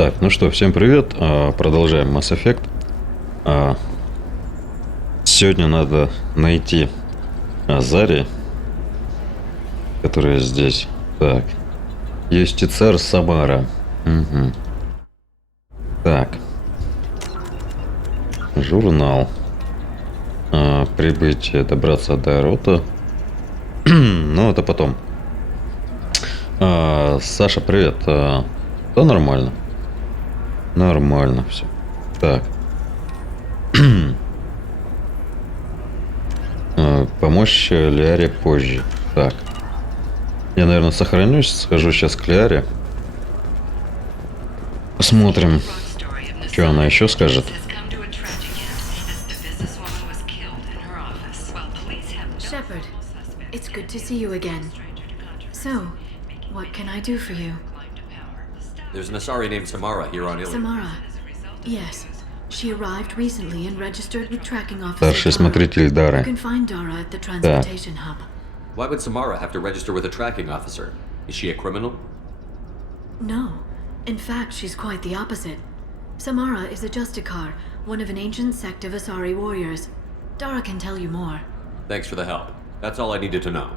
Так, ну что, всем привет. Продолжаем Mass Effect. Сегодня надо найти Азари, которая здесь. Так. Юстицар Самара. Угу. Так. Журнал. Прибытие, добраться до рота. Ну, это потом. Саша, привет. Да, нормально. Нормально все. Так. Помочь Лиаре позже. Так. Я, наверное, сохранюсь. Схожу сейчас к Лиаре. Посмотрим, что она еще скажет. Shepard, it's good to see you again. So, what can I do for you? There's an Asari named Samara here on Иллиуме. Samara. Yes. She arrived recently and registered with tracking officer. Старший смотритель Дара. You can find Dara at the transportation hub. Why would Samara have to register with a tracking officer? Is she a criminal? No. In fact, she's quite the opposite. Samara is a Justicar, one of an ancient sect of Asari warriors. Dara can tell you more. Thanks for the help. That's all I needed to know.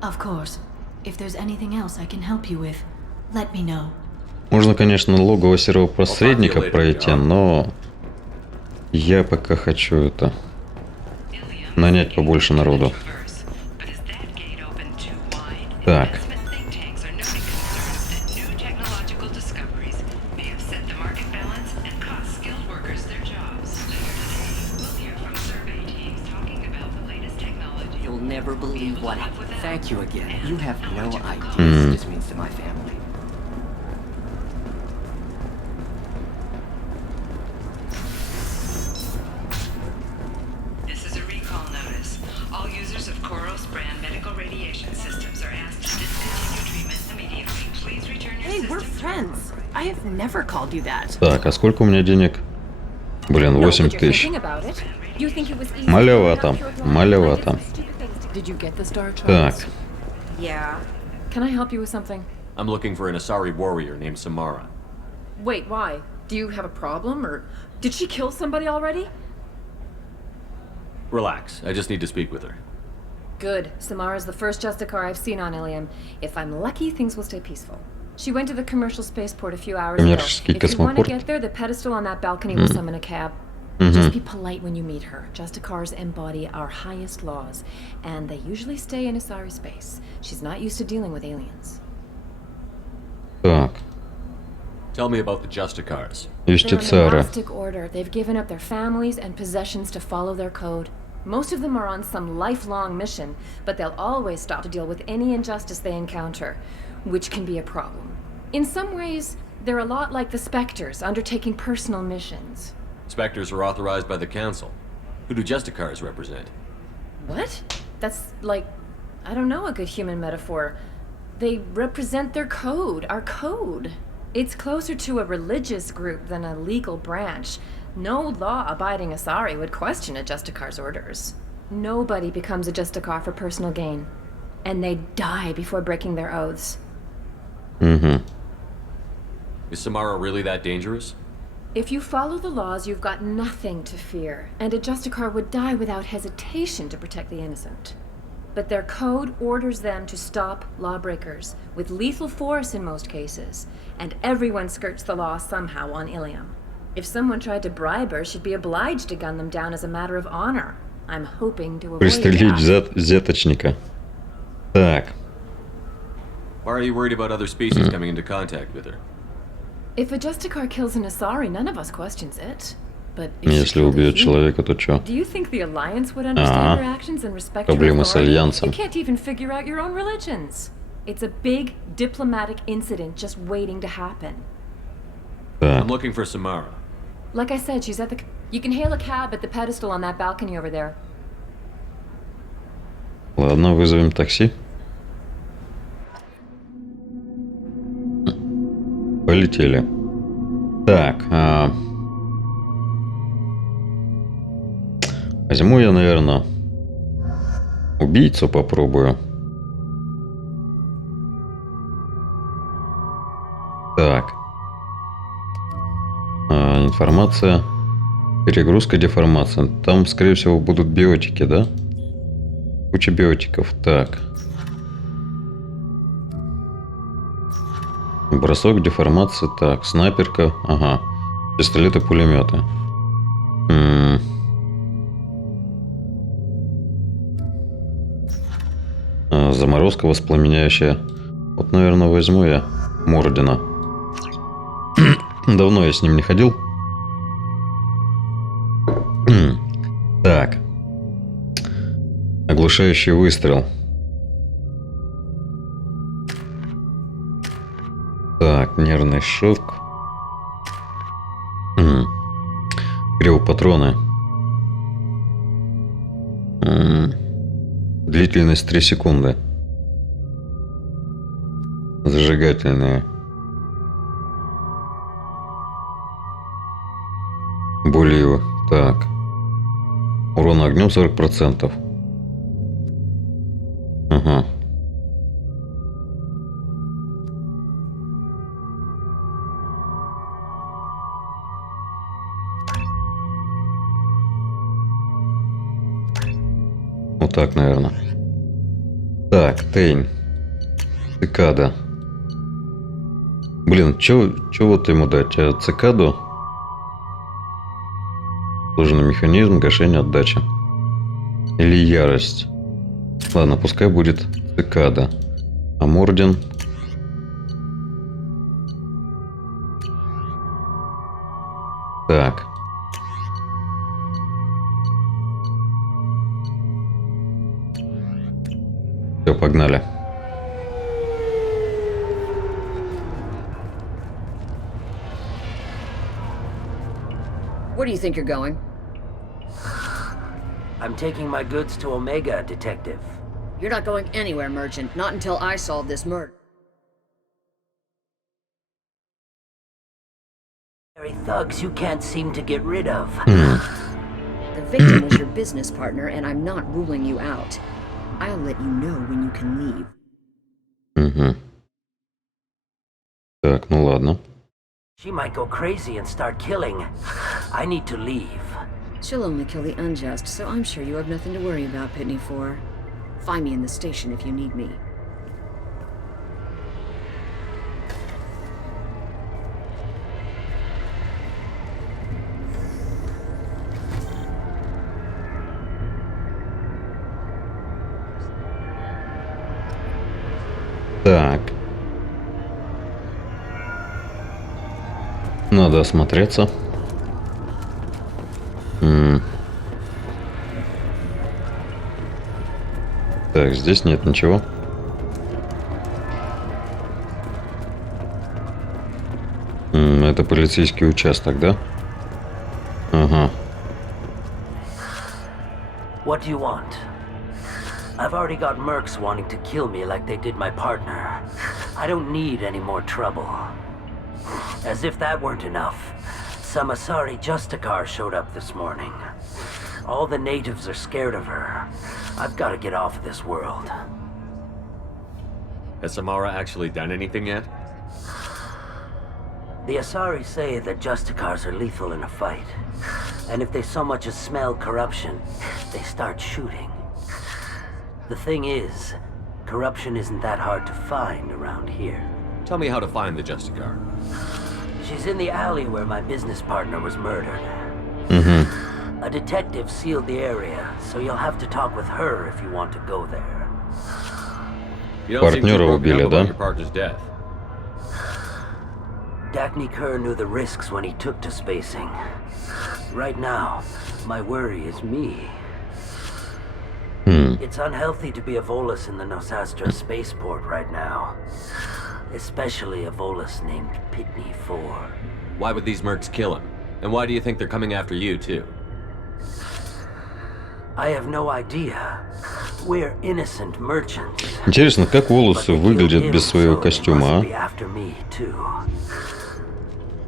Of course. If there's anything else I can help you with, let me know. Можно, конечно, логово серого посредника пройти, но я пока хочу это нанять побольше народу. Так. You'll never believe what happened. Thank you again. You have no idea what this means to my family. This is a recall notice. All users of Koros brand medical radiation systems are asked to discontinue treatment immediately. Please return your Hey, we're systems to friends. I have never called you that. Так, а сколько у меня денег? Блин, No, 8 but you're тысяч. thinking about it. You think it was easy Маловато, to pure gold? маловато. I did some stupid things. Did you get the star Так. charts? Yeah. Can I help you with something? I'm looking for an Asari warrior named Samara. Wait, why? Do you have a problem, or did she kill somebody already? Relax, I just need to speak with her. Good. Samara's the first Justicar I've seen on Ilium. If I'm lucky, things will stay peaceful. She went to the commercial spaceport a few hours ago. Коммерческий If you want to космопорт. get there, the pedestal on that balcony will summon a cab. Just be polite when you meet her. Justicars embody our highest laws, and they usually stay in Asari space. She's not used to dealing with aliens. Так. Tell me about the Justicars. They're a Юстицара. monastic order. They've given up their families and possessions to follow their code. Most of them are on some lifelong mission, but they'll always stop to deal with any injustice they encounter, which can be a problem. In some ways, they're a lot like the Spectres, undertaking personal missions. Spectres are authorized by the Council. Who do Justicars represent? What? That's like, I don't know, a good human metaphor. They represent their code, our code. It's closer to a religious group than a legal branch. No law-abiding Asari would question a Justicar's orders. Nobody becomes a Justicar for personal gain. And they die before breaking their oaths. Угу. Is Samara really that dangerous? If you follow the laws, you've got nothing to fear, and a Justicar would die without hesitation to protect the innocent. But their code orders them to stop lawbreakers, with lethal force in most cases, and everyone skirts the law somehow on Ilium. If someone tried to bribe her, she'd be obliged to gun them down as a matter of honor. I'm hoping to avoid Пристрелить that. взяточника. Так. Why are you worried about other species coming into contact with her? If a Justicar kills an Asari, none of us questions it. But if she Если killed a убьет human, человека, то чё? do you think the Alliance would understand her actions and respect her Проблемы с authority? Альянсом. You can't even figure out your own religions. It's a big diplomatic incident just waiting to happen. Так. I'm looking for Samara. Like I said, she's at the... You can hail a cab at the pedestal on that balcony over there. Ладно, вызовем такси. Полетели. Так. Возьму я, наверное, убийцу попробую. Так. Информация. Перегрузка, деформация. Там, скорее всего, будут биотики, да? Куча биотиков. Так. Бросок, деформация. Так, снайперка. Ага. Пистолеты, пулеметы. Заморозка воспламеняющая. Вот, наверное, возьму я Мордина. Давно я с ним не ходил. Так. Оглушающий выстрел. Так, нервный шок. Криопатроны. Длительность 3 секунды. Зажигательные. Более. Так. Урон огнем 40%. Ага. Вот так, наверное. Так, Тейн. Цикада. Блин, чё вот ему дать? Цикаду? Сложный механизм, гашение, отдача. Или ярость. Ладно, пускай будет цикада. А Мордин. Так. Все, погнали. Where do you think you're going? I'm taking my goods to Omega, Detective. You're not going anywhere, Merchant. Not until I solve this murder. Thugs you can't seem to get rid of. The victim was your business partner, and I'm not ruling you out. I'll let you know when you can leave. Угу. Так, ну ладно. She might go crazy and start killing. I need to leave. She'll only kill the unjust, so I'm sure you have nothing to worry about, Pitney 4. Find me in the station if you need me. Так. Надо осмотреться. Так, здесь нет ничего. Это полицейский участок, да? Ага. What do you want? I've already got mercs wanting to kill me like they did my partner. I don't need any more trouble. As if that weren't enough, some Asari Justicar showed up this morning. All the natives are scared of her. I've got to get off of this world. Has Samara actually done anything yet? The Asari say that Justicars are lethal in a fight. And if they so much as smell corruption, they start shooting. The thing is, corruption isn't that hard to find around here. Tell me how to find the Justicar. She's in the alley where my business partner was murdered. A detective sealed the area, so you'll have to talk with her if you want to go there. You don't seem too Партнера broken убили, up да? about your partner's death. Dagny Kerr knew the risks when he took to spacing. Right now, my worry is me. It's unhealthy to be a Volus in the Nosastra spaceport right now. Especially a Volus named Pitney 4. Why would these mercs kill him? And why do you think they're coming after you, too? I have no idea. We're innocent merchants. Интересно, как But волосы they выглядят killed без him, своего so they костюма, must а? be after me, too.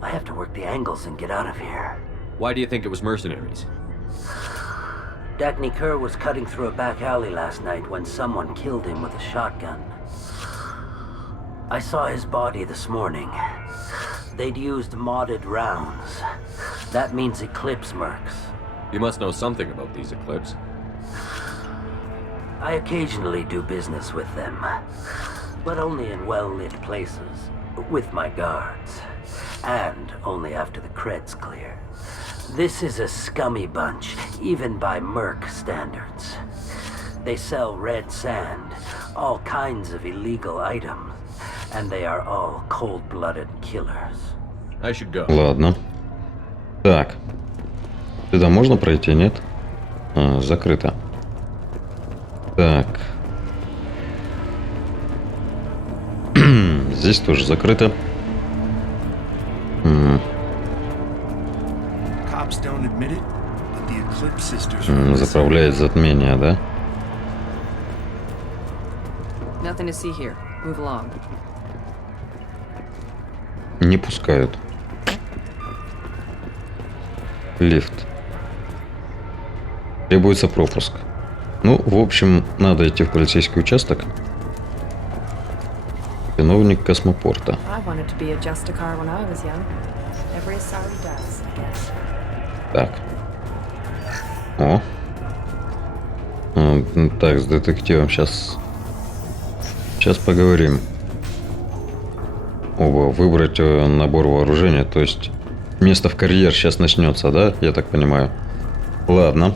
I have to work the angles and get out of here. Why do you think it was mercenaries? Dagny Kerr was cutting through a back alley last night when someone killed him with a shotgun. I saw his body this morning. They'd used modded rounds. That means Eclipse mercs. You must know something about these Eclipse. I occasionally do business with them, but only in well-lit places, with my guards, and only after the creds clear. This is a scummy bunch, even by merc standards. They sell red sand, all kinds of illegal items, and they are all cold-blooded killers. I should go. Ладно. Так. Сюда можно пройти, нет? Закрыто. Так. Здесь тоже закрыто. Заправляет затмение, да? Nothing to see here. Move along. Не пускают. Лифт. Требуется пропуск. Ну, в общем, надо идти в полицейский участок. Виновник космопорта. I wanted to be a Justicar when I was young. Every Asari does, I guess. Так. О. Так, с детективом сейчас поговорим. Оба. Выбрать набор вооружения. То есть место в карьер сейчас начнется, да? Я так понимаю. Ладно.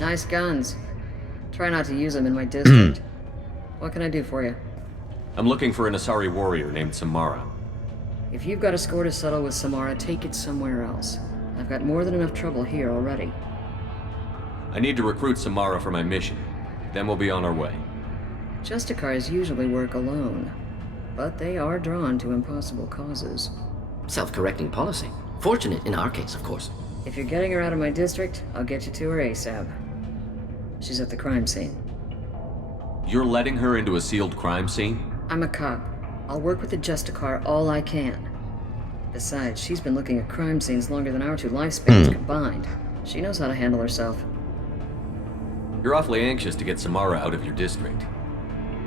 Nice guns. Try not to use them in my district. What can I do for you? I'm looking for an Asari warrior named Samara. If you've got a score to settle with Samara, take it somewhere else. I've got more than enough trouble here already. I need to recruit Samara for my mission. Then we'll be on our way. Justicars usually work alone, but they are drawn to impossible causes. Self-correcting policy. Fortunate in our case, of course. If you're getting her out of my district, I'll get you to her ASAP. She's at the crime scene. You're letting her into a sealed crime scene? I'm a cop. I'll work with the Justicar all I can. Besides, she's been looking at crime scenes longer than our two lifespans combined. She knows how to handle herself. You're awfully anxious to get Samara out of your district.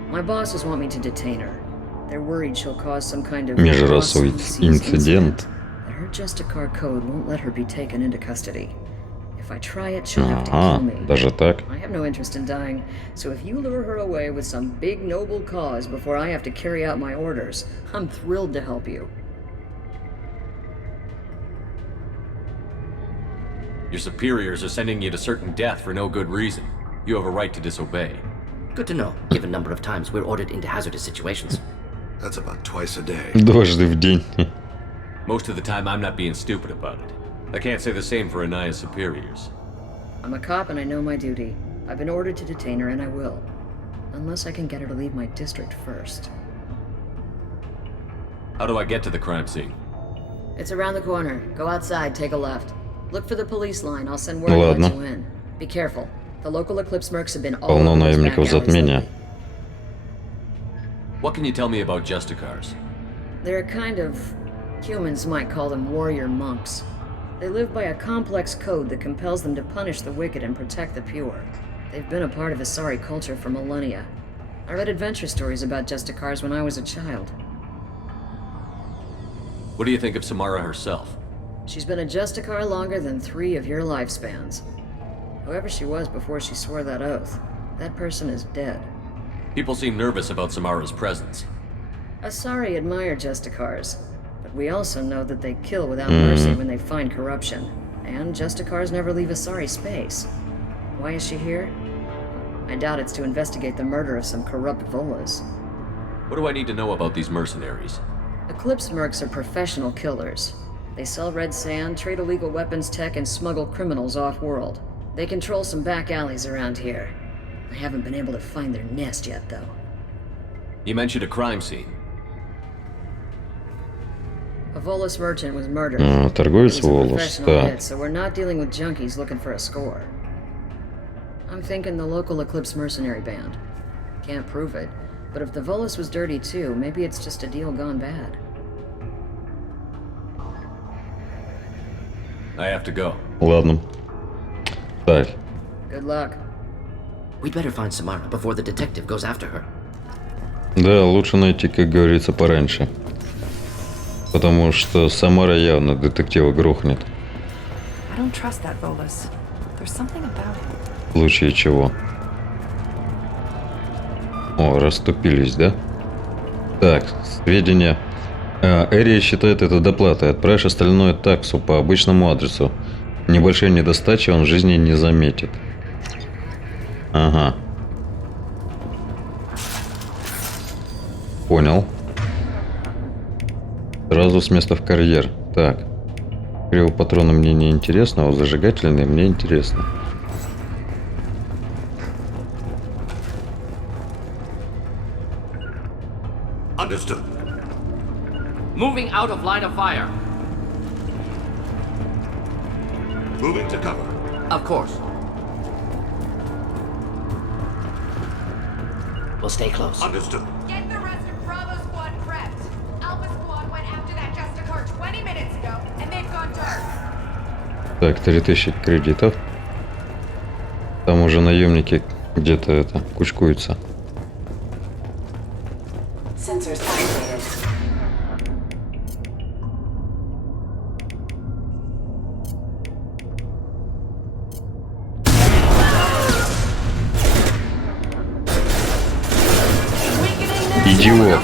My bosses want me to detain her. They're worried she'll cause some kind of Межрасовый инцидент. But her Justicar code won't let her be taken into custody. If I try it, she'll have to kill me. Даже так. I have no interest in dying, so if you lure her away with some big noble cause before I have to carry out my orders, I'm thrilled to help you. Your superiors are sending you to certain death for no good reason. You have a right to disobey. Good to know, given number of times we're ordered into hazardous situations. That's about twice a day. Дважды в день. Most of the time I'm not being stupid about it. I can't say the same for Anaya's superiors. I'm a cop and I know my duty. I've been ordered to detain her and I will. Unless I can get her to leave my district first. How do I get to the crime scene? It's around the corner. Go outside, take a left. Look for the police line. I'll send word to Ладно. let you in. Be careful. The local Eclipse mercs have been all Полно over those наемников back alleys затмения. lately. What can you tell me about Justicars? They're a kind of... humans might call them warrior monks. They live by a complex code that compels them to punish the wicked and protect the pure. They've been a part of Asari culture for millennia. I read adventure stories about Justicars when I was a child. What do you think of Samara herself? She's been a Justicar longer than 3 of your lifespans. Whoever she was before she swore that oath, that person is dead. People seem nervous about Samara's presence. Asari admire Justicars, but we also know that they kill without mercy when they find corruption. And Justicars never leave Asari space. Why is she here? I doubt it's to investigate the murder of some corrupt Volas. What do I need to know about these mercenaries? Eclipse mercs are professional killers. They sell red sand, trade illegal weapons tech, and smuggle criminals off-world. They control some back alleys around here. I haven't been able to find their nest yet, though. You mentioned a crime scene. A Volus merchant was murdered. Торговец He's a Волос, professional да. hit, so we're not dealing with junkies looking for a score. I'm thinking the local Eclipse mercenary band. Can't prove it, but if the Volus was dirty too, maybe it's just a deal gone bad. I have to go. Ладно. Так. Good luck. We'd better find Samara before the detective goes after her. Да, лучше найти, как говорится, пораньше. Потому что Самара явно детектива грохнет. I don't trust that Volus. There's something about him. В случае чего. О, расступились, да? Так, сведения. Эрия считает это доплатой. Отправишь остальное таксу по обычному адресу. Небольшой недостачи он в жизни не заметит. Ага. Понял. Сразу с места в карьер. Так. Кривопатроны мне не интересно, а вот зажигательные мне интересно. Understood. Moving out of line of fire. Moving to cover. Of course. We'll stay close. Understood. Get the rest of Bravo Squad prepped. Alpha Squad went after that Justicar 20 minutes ago, and they've gone dark. Так, 3000 кредитов. Там уже наемники где-то это кучкуются. Sensors activated. Идиот.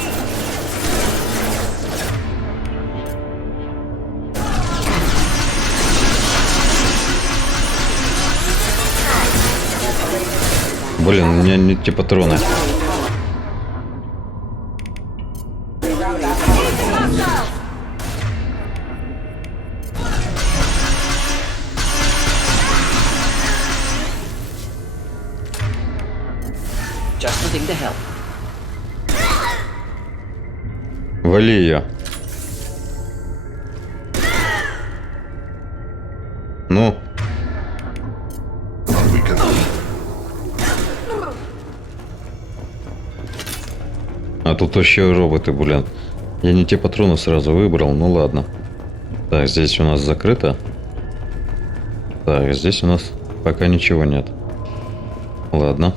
Блин, у меня не те патроны. Just looking to help. Вали ее. Ну. А тут вообще роботы, блин. Я не те патроны сразу выбрал, ну ладно. Так, здесь у нас закрыто. Так, здесь у нас пока ничего нет. Ладно.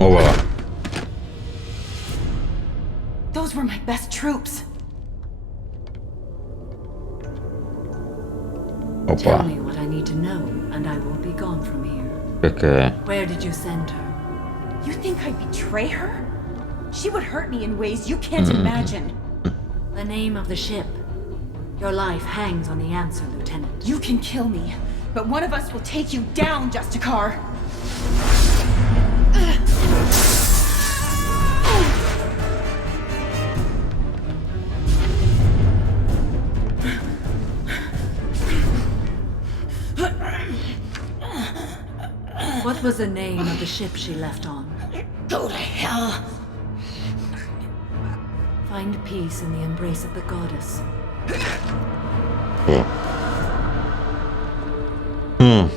Ова. Those were my best troops. Tell Опа. me what I need to know, and I will be gone from here. Какая? Where did you send her? You think I'd betray her? She would hurt me in ways you can't imagine. The name of the ship. Your life hangs on the answer, Lieutenant. You can kill me, but one of us will take you down, Justicar. What was the name of the ship she left on? Go to hell. Find peace in the embrace of the goddess. О. Хм.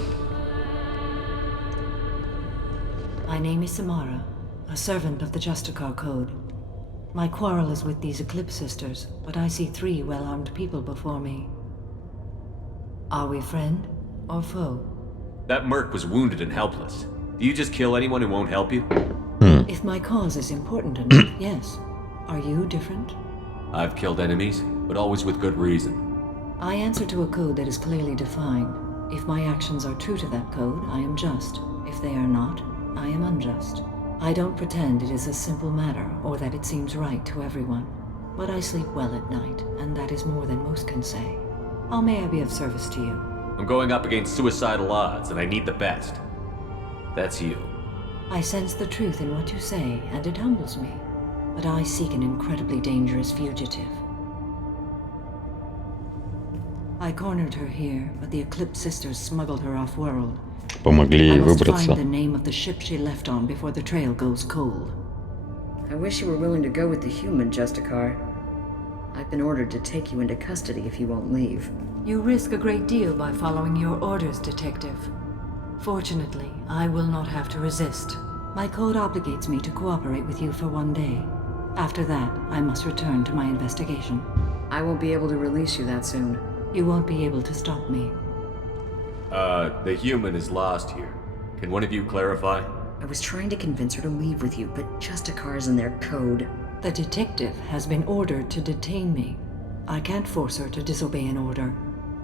My name is Samara, a servant of the Justicar Code. My quarrel is with these Eclipse sisters, but I see 3 well-armed people before me. Are we friend or foe? That merc was wounded and helpless. Do you just kill anyone who won't help you? If my cause is important enough, yes. Are you different? I've killed enemies, but always with good reason. I answer to a code that is clearly defined. If my actions are true to that code, I am just. If they are not, I am unjust. I don't pretend it is a simple matter or that it seems right to everyone. But I sleep well at night, and that is more than most can say. How may I be of service to you? I'm going up against suicidal odds, and I need the best. That's you. I sense the truth in what you say, and it humbles me. But I seek an incredibly dangerous fugitive. I cornered her here, but the Eclipse sisters smuggled her off-world. Помогли I ей must выбраться. find the name of the ship she left on before the trail goes cold. I wish you were willing to go with the human, Justicar. I've been ordered to take you into custody if you won't leave. You risk a great deal by following your orders, Detective. Fortunately, I will not have to resist. My code obligates me to cooperate with you for 1 day. After that, I must return to my investigation. I won't be able to release you that soon. You won't be able to stop me. The human is lost here. Can one of you clarify? I was trying to convince her to leave with you, but Justicar's in their code. The detective has been ordered to detain me. I can't force her to disobey an order.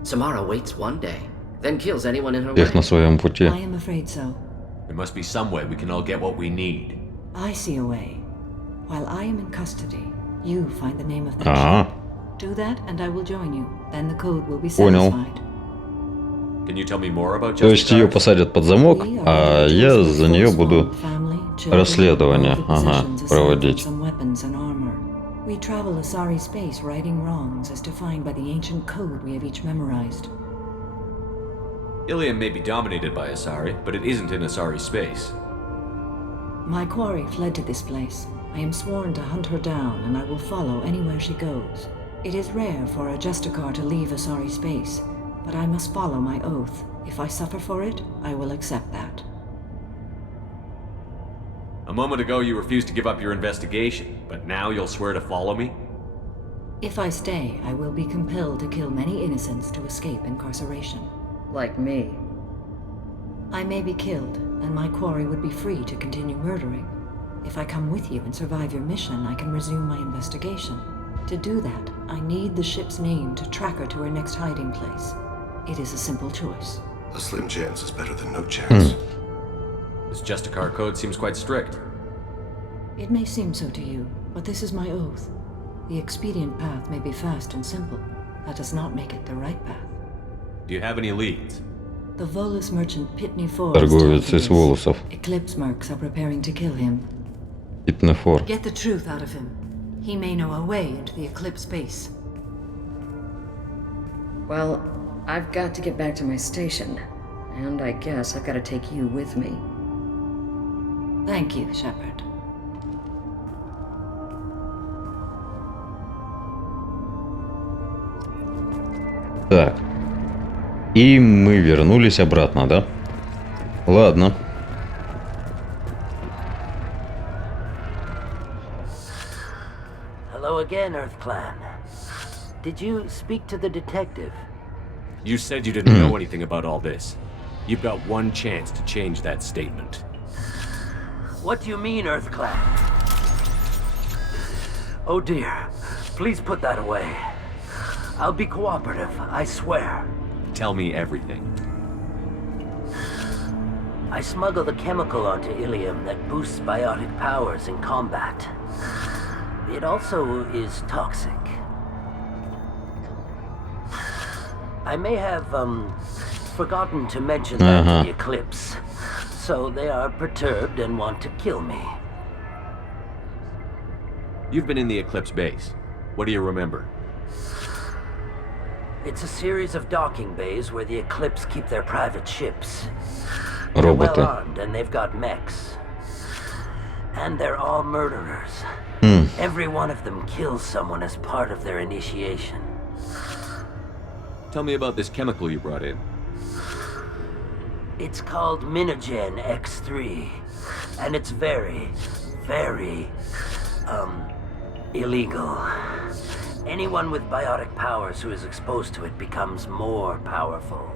Samara waits one day, then kills anyone in her way. Всех на своем пути. I am afraid so. There must be some way we can all get what we need. I see a way. While I am in custody, you find the name of that Ага. ship. Do that and I will join you. Then the code will be Понял. satisfied. Can you tell me more about То есть ее Justicar? посадят под замок, а я за нее буду расследование, проводить. We travel Asari space righting wrongs as defined by the ancient code we have each memorized. Ilium may be dominated by Asari, but it isn't in Asari space. My quarry fled to this place. I am sworn to hunt her down, and I will follow anywhere she goes. It is rare for a Justicar to leave Asari space, but I must follow my oath. If I suffer for it, I will accept that. A moment ago you refused to give up your investigation, but now you'll swear to follow me? If I stay, I will be compelled to kill many innocents to escape incarceration. Like me. I may be killed, and my quarry would be free to continue murdering. If I come with you and survive your mission, I can resume my investigation. To do that, I need the ship's name to track her to her next hiding place. It is a simple choice. A slim chance is better than no chance. This Justicar code seems quite strict. It may seem so to you, but this is my oath. The expedient path may be fast and simple. That does not make it the right path. Do you have any leads? The Volus merchant Pitney Ford. Торговец из волосов. Eclipse mercs are preparing to kill him. Питнефор. Get the truth out of him. He may know a way into the Eclipse base. Well, I've got to get back to my station. And I guess I've got to take you with me. Thank you, Shepard. Так. И мы вернулись обратно, да? Ладно. Hello again, Earth Clan. Did you speak to the detective? You said you didn't know anything about all this. You've got one chance to change that statement. What do you mean, Earth Clan? Oh dear. Please put that away. I'll be cooperative, I swear. Tell me everything. I smuggled a chemical onto Ilium that boosts biotic powers in combat. It also is toxic. I may have, forgotten to mention that to the Eclipse. So they are perturbed and want to kill me. You've been in the Eclipse base. What do you remember? It's a series of docking bays where the Eclipse keep their private ships. They're well Роботы. armed and they've got mechs. And they're all murderers. Every one of them kills someone as part of their initiation. Tell me about this chemical you brought in. It's called Minogen X3. And it's very, very, illegal. Anyone with biotic powers who is exposed to it becomes more powerful.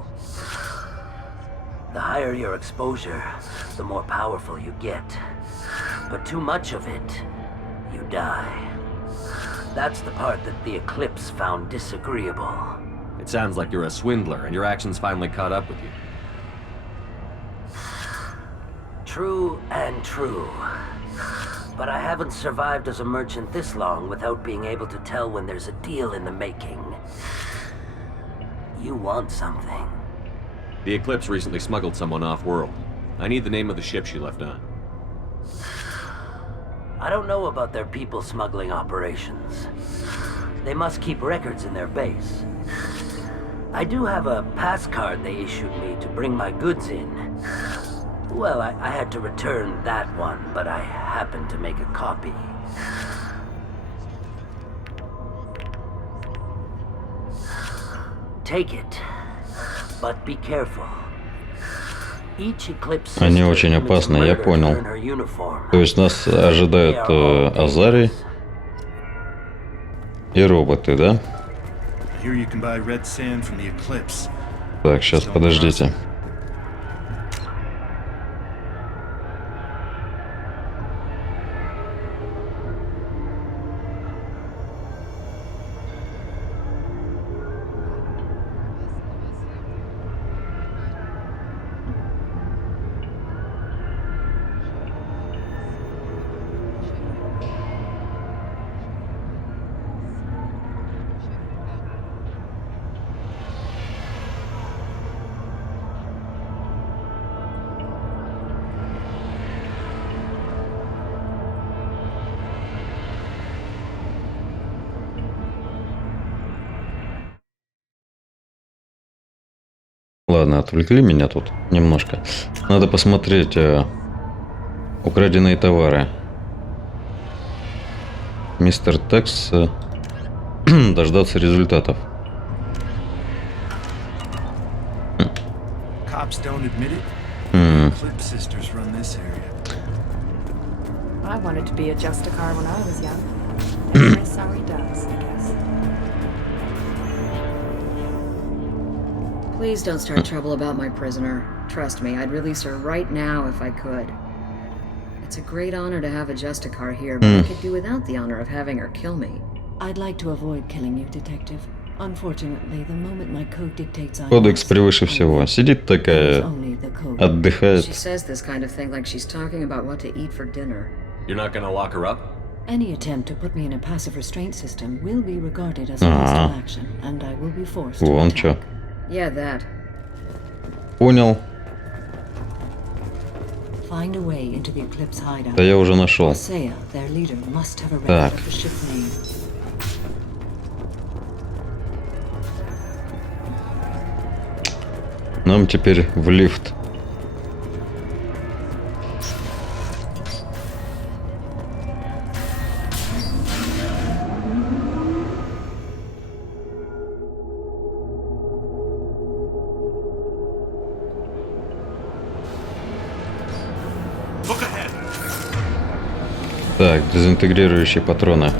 The higher your exposure, the more powerful you get. But too much of it, you die. That's the part that the Eclipse found disagreeable. It sounds like you're a swindler and your actions finally caught up with you. True and true. But I haven't survived as a merchant this long without being able to tell when there's a deal in the making. You want something. The Eclipse recently smuggled someone off-world. I need the name of the ship she left on. I don't know about their people smuggling operations. They must keep records in their base. I do have a pass card they issued me to bring my goods in. Well, I had to return that one, but I happened to make a copy. Take it, but be careful. Each Eclipse Они sister очень commits опасны, я murder to понял. earn her uniform. То есть нас ожидают Азари и роботы, да? Here you can buy red sand from the Eclipse. Так, сейчас, подождите. Ладно, отвлекли меня тут немножко. Надо посмотреть украденные товары. Мистер Текс дождаться результатов. Cops don't admit it. Clip sisters run this area. I wanted to be a Justicar when I was young. Every sorry does, I guess. Please don't start trouble about my prisoner. Trust me, I'd release her right now if I could. It's a great honor to have a Justicar here, but I could do without the honor of having her kill me. I'd like to avoid killing you, Detective. Unfortunately, the moment my code dictates I Кодекс must, превыше всего. Сидит такая, only the code. отдыхает. She says this kind of thing like she's talking about what to eat for dinner. You're not gonna lock her up? Any attempt to put me in a passive restraint system will be regarded as a hostile action, and I will be forced to Вон attack. чё. Yeah, that. Понял. Find a way into the Eclipse hideout. Да я уже нашел. Seiya, their leader, must have a Так. record of the ship name. Нам теперь в лифт. Так, дезинтегрирующие патроны.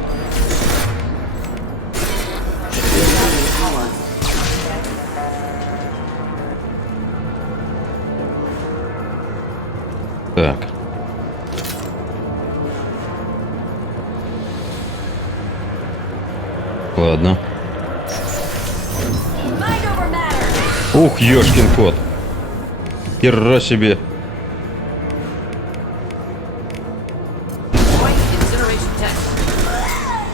Так. Ладно. Ух, ёшкин кот. Хера себе.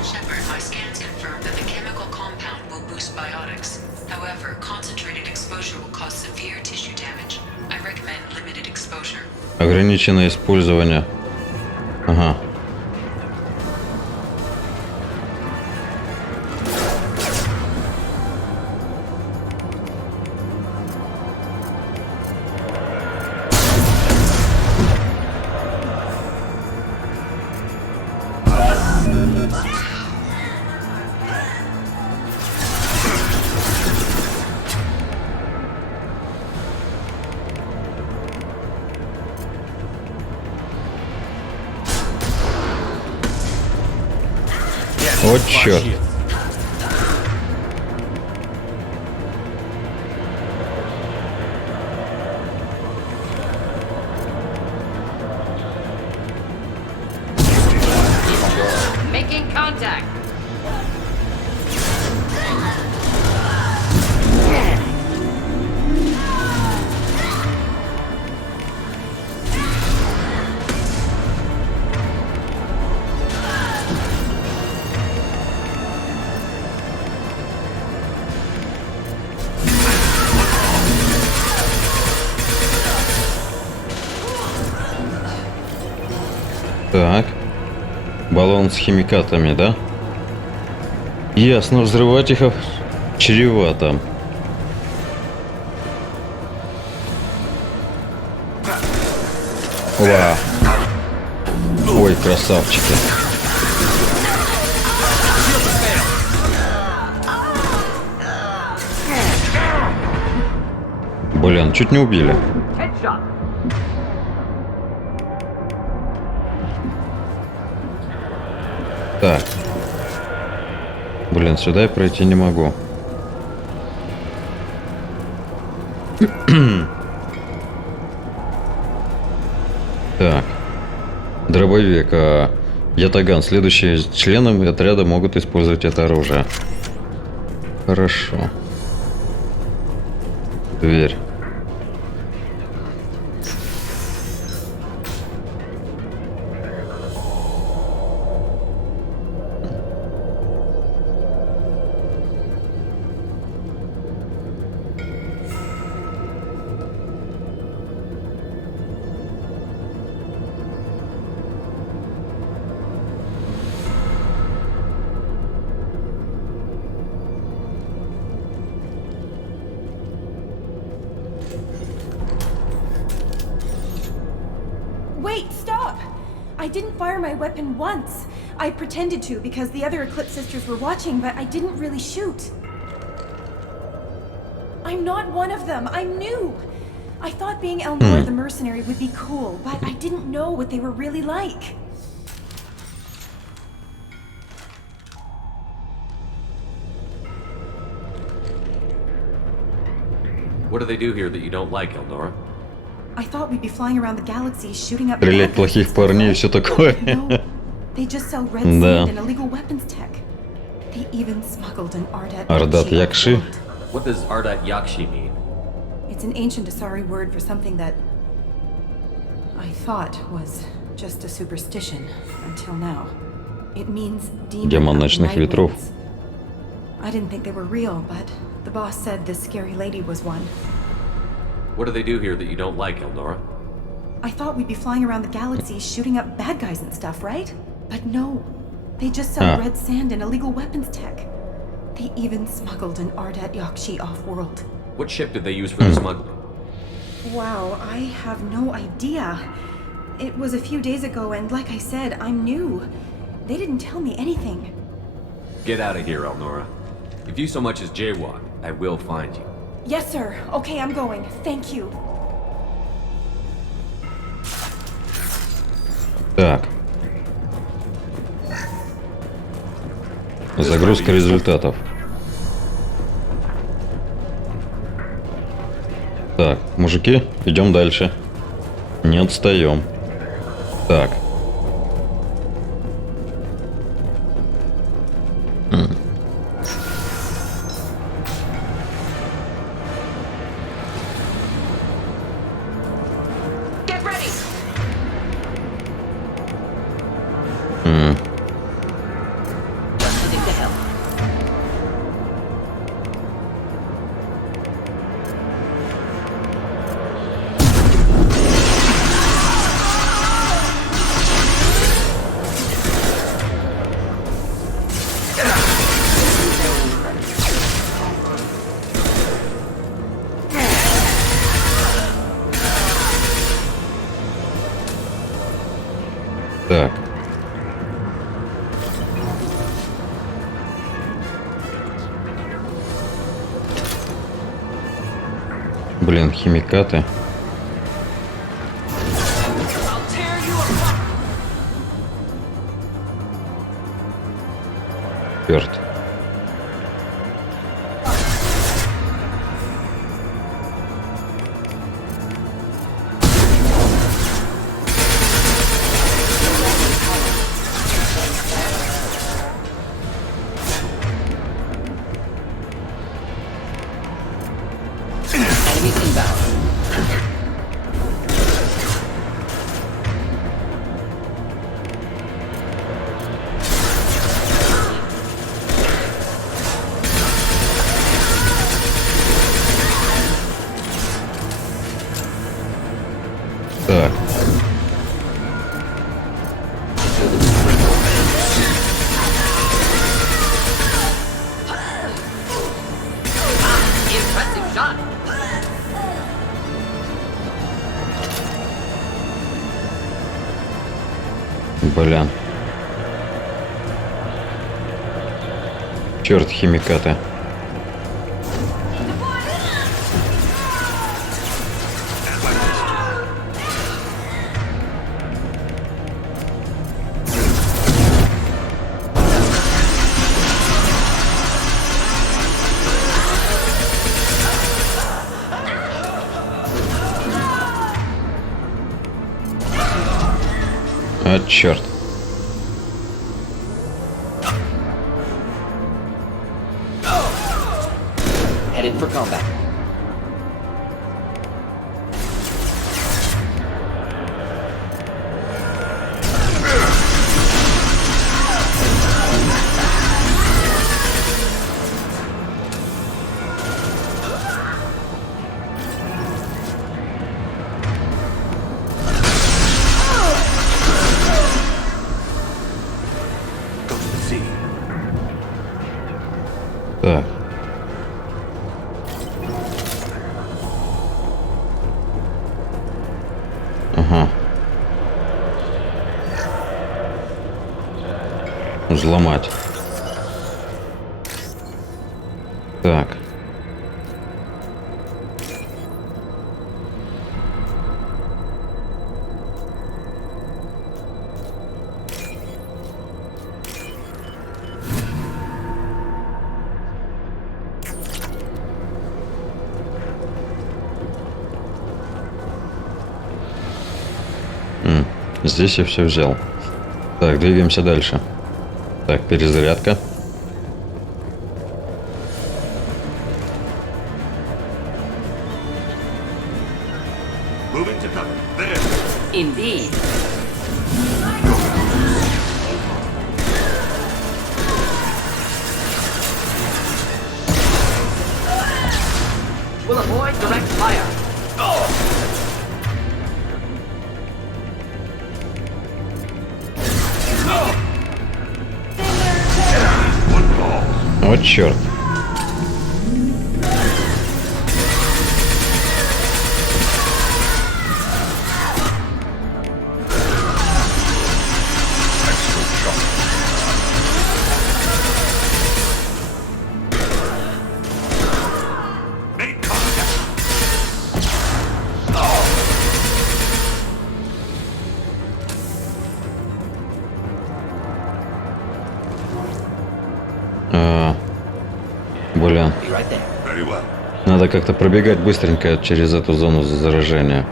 Shepard, my scans confirm that the chemical compound will boost biotics. However, concentrated exposure will cause severe tissue damage. I recommend limited exposure. Ограниченное использование. Ага. Вот черт. Making contact. Так. Баллон с химикатами, да? Ясно, взрывать их чревато. Ва. Ой, красавчики. Блин, чуть не убили. Так. Блин, сюда я пройти не могу. Так. Дробовик. Ятаган. Следующие члены отряда могут использовать это оружие. Хорошо. Дверь. I didn't fire my weapon once. I pretended to because the other Eclipse sisters were watching, but I didn't really shoot. I'm not one of them. I'm new. I thought being Elnor the mercenary would be cool, but I didn't know what they were really like. What do they do here that you don't like, Elnora? I thought we'd be flying around the galaxy shooting up Стрелять bad guys плохих and stuff, парней и right? все такое. No, they just sell red Да. sand and illegal weapons tech. They even smuggled an Ardat Ardat Yakshi? off-world. What does Ardat Yakshi mean? It's an ancient Asari word for something that I thought was just a superstition until now. It means demon Демон of the ночных night ветров. winds. I didn't think they were real, but the boss said this scary lady was one. What do they do here that you don't like, Elnora? I thought we'd be flying around the galaxy shooting up bad guys and stuff, right? But no. They just sell red sand and illegal weapons tech. They even smuggled an Ardat Yakshi off-world. What ship did they use for the smuggling? Wow, I have no idea. It was a few days ago, and like I said, I'm new. They didn't tell me anything. Get out of here, Elnora. If you so much as jaywalk, I will find you. Yes, sir. Okay, I'm going. Thank you. Так. Загрузка результатов. Так, мужики, идем дальше. Не отстаем. Так. Get ready! Proceeding to help. Так. Блин, химикаты. Черт. Enemies inbound. Так. Impressive shot. Блин. Черт, химикаты. А, черт. Headed for combat. Go to the sea. Так. взломать. Так. Здесь я все взял. Так, двигаемся дальше. Так, перезарядка. Moving to cover. There. Indeed. Will avoid direct fire. Вот черт. Блин. Very well. Надо как-то пробегать быстренько через эту зону заражения.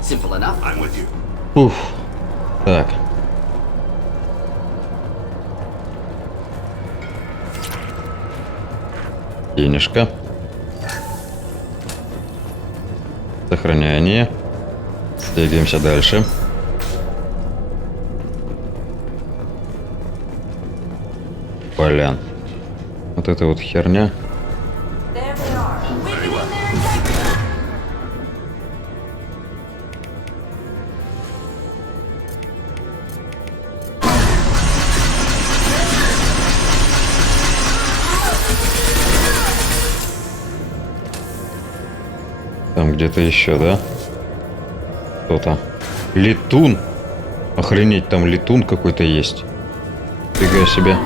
Simple enough. I'm with you. Уф. Так. Денежка. Сохранение. Двигаемся дальше. Блин. Вот эта вот херня. Там где-то еще, да? Кто-то. Летун. Охренеть, там летун какой-то есть. Фига себе.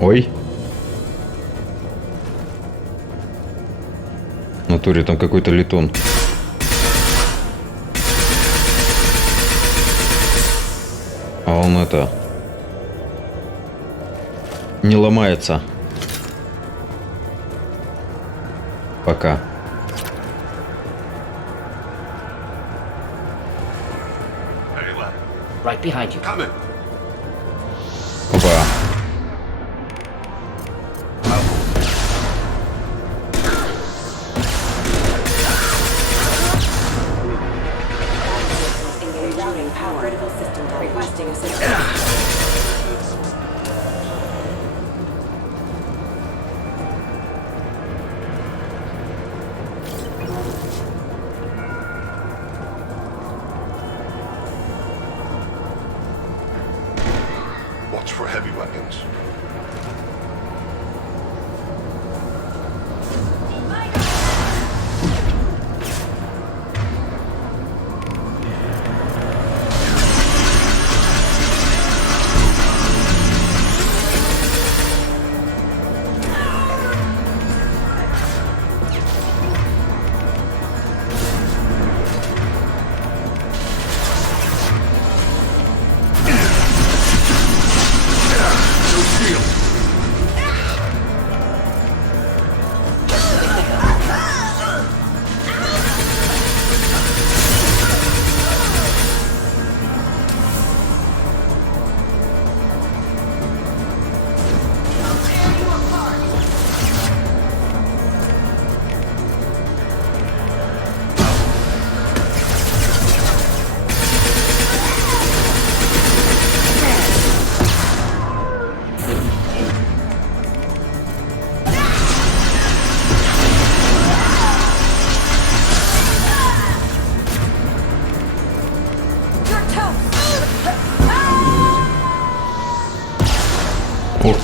Ой. В натуре там какой-то летун. А он это... не ломается. Пока. Very well. Right behind you. Coming. Опа. Watch for heavy weapons.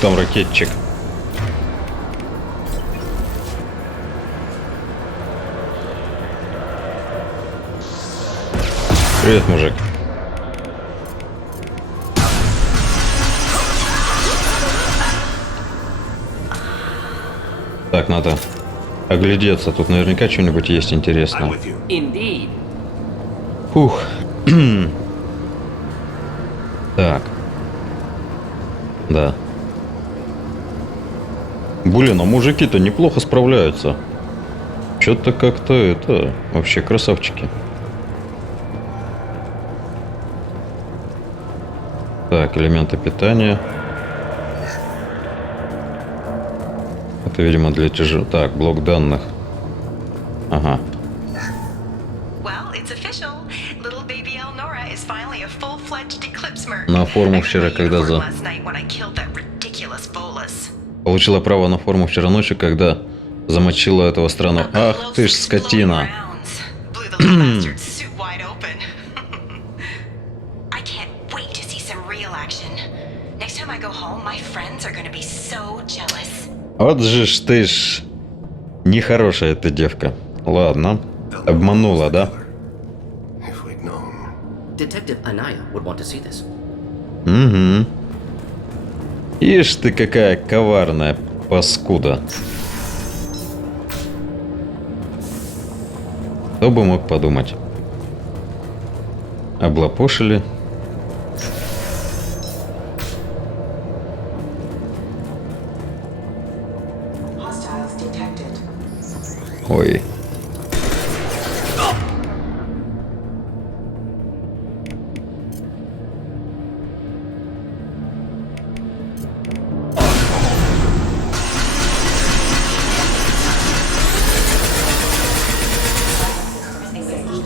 там ракетчик. Привет, мужик. Так, надо оглядеться. Тут наверняка что-нибудь есть интересное. Indeed. Фух. Так. Да. Блин, а мужики-то неплохо справляются. Что-то как-то это... Вообще красавчики. Так, элементы питания. Это, видимо, для тяжелых... Так, блок данных. Ага. На форму вчера, когда за... Получила право на форму вчера ночью, когда замочила этого странного... Ах ты ж скотина! Вот же ж ты ж... Нехорошая эта девка. Ладно. Обманула, да? Detective Anaya would want to see this. Угу. Ишь ты какая коварная паскуда. Кто бы мог подумать. Облапошили. Ой.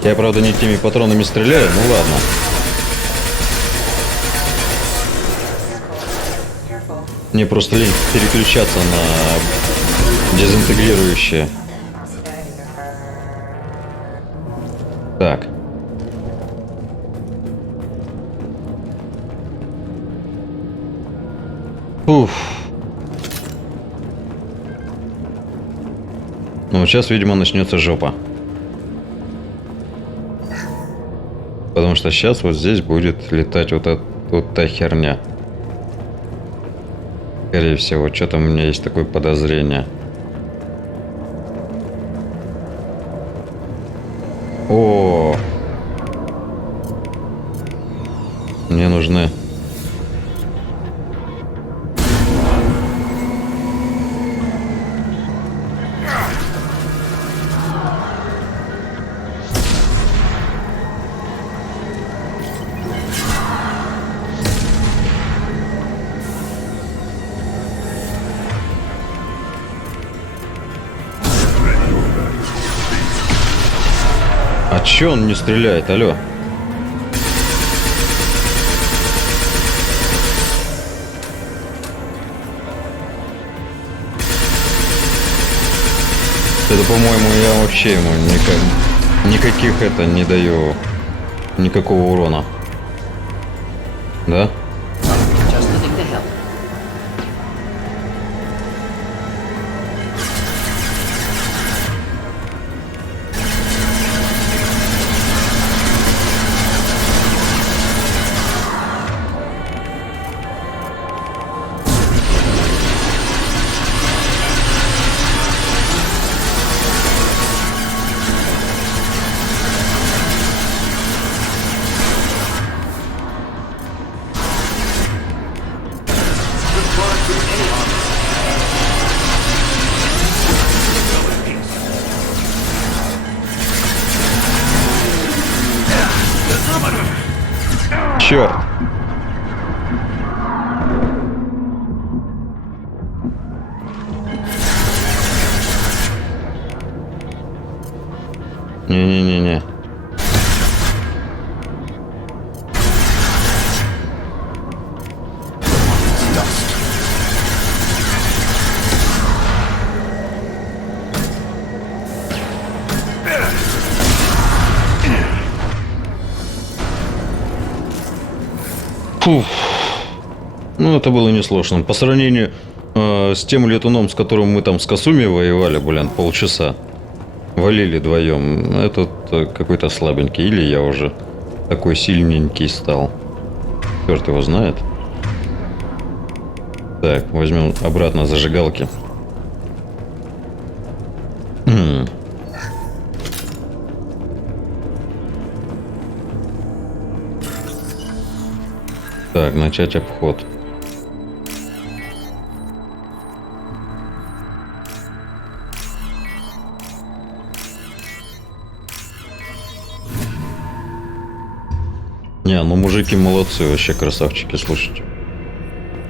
Я, правда, не теми патронами стреляю, ну ладно. Мне просто лень переключаться на дезинтегрирующее. Так. Уф. Ну, сейчас, видимо, начнется жопа. Потому что сейчас вот здесь будет летать вот та херня. Скорее всего, что-то у меня есть такое подозрение. О, мне нужны... А чё он не стреляет, алло? Это, по-моему, я вообще ему никаких это не даю, никакого урона. Да? Just looking to help. Черт! Не-не-не-не. Фух. Ну, это было несложно. По сравнению с тем летуном, с которым мы там с Касуми воевали, блин, полчаса. Валили вдвоем. Этот какой-то слабенький. Или я уже такой сильненький стал. Черт его знает. Так, возьмем обратно зажигалки. Так, начать обход. Не, ну мужики молодцы, вообще красавчики, слушайте.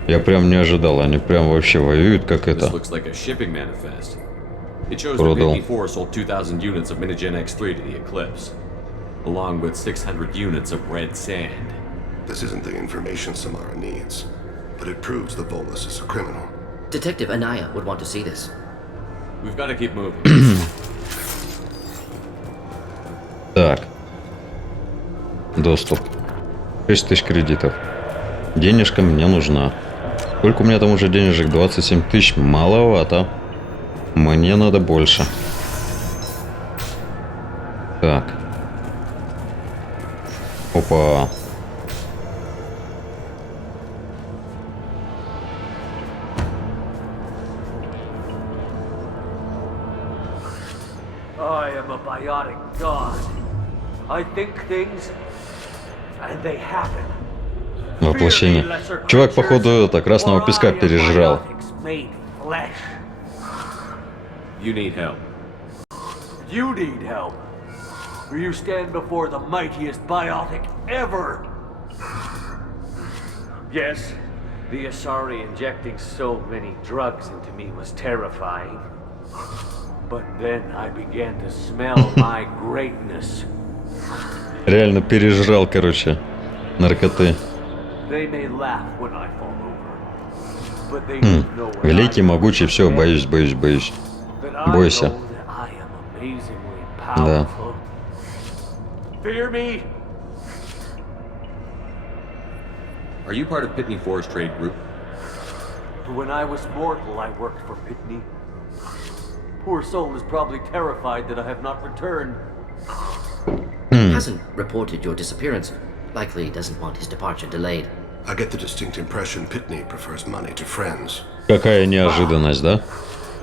Я прям не ожидал, они прям вообще воюют как это. Продал. Sold 2,000 units of Minigen X3 to the Eclipse, along with 600 units of red sand. This isn't the information Samara needs, but it proves the Volus is a criminal. Detective Anaya would want to see this. We've got to keep moving. Так. Доступ. 6000 кредитов. Денежка мне нужна. Сколько у меня там уже денежек? 27 тысяч. Маловато. Мне надо больше. Так. Опа. I am a biotic god. I think things, and they happen. Воплощение. Чувак, походу, это красного песка пережрал. You need help. You need help. For you stand before the mightiest biotic ever. Yes, the Asari injecting so many drugs into me was terrifying. But then I began to smell my greatness. Реально пережрал, короче, наркоты. They may laugh when I fall over, but they don't know when Великий, могучий, все, боюсь, боюсь, боюсь. Бойся. Да. Fear me. Are you part of Pitney Forest Trade Group? When I was mortal, I worked for Pitney. Poor soul is probably terrified that I have not returned. Hasn't reported your disappearance. Likely doesn't want his departure delayed. I get the distinct impression Pitney prefers money to friends. Какая неожиданность, да?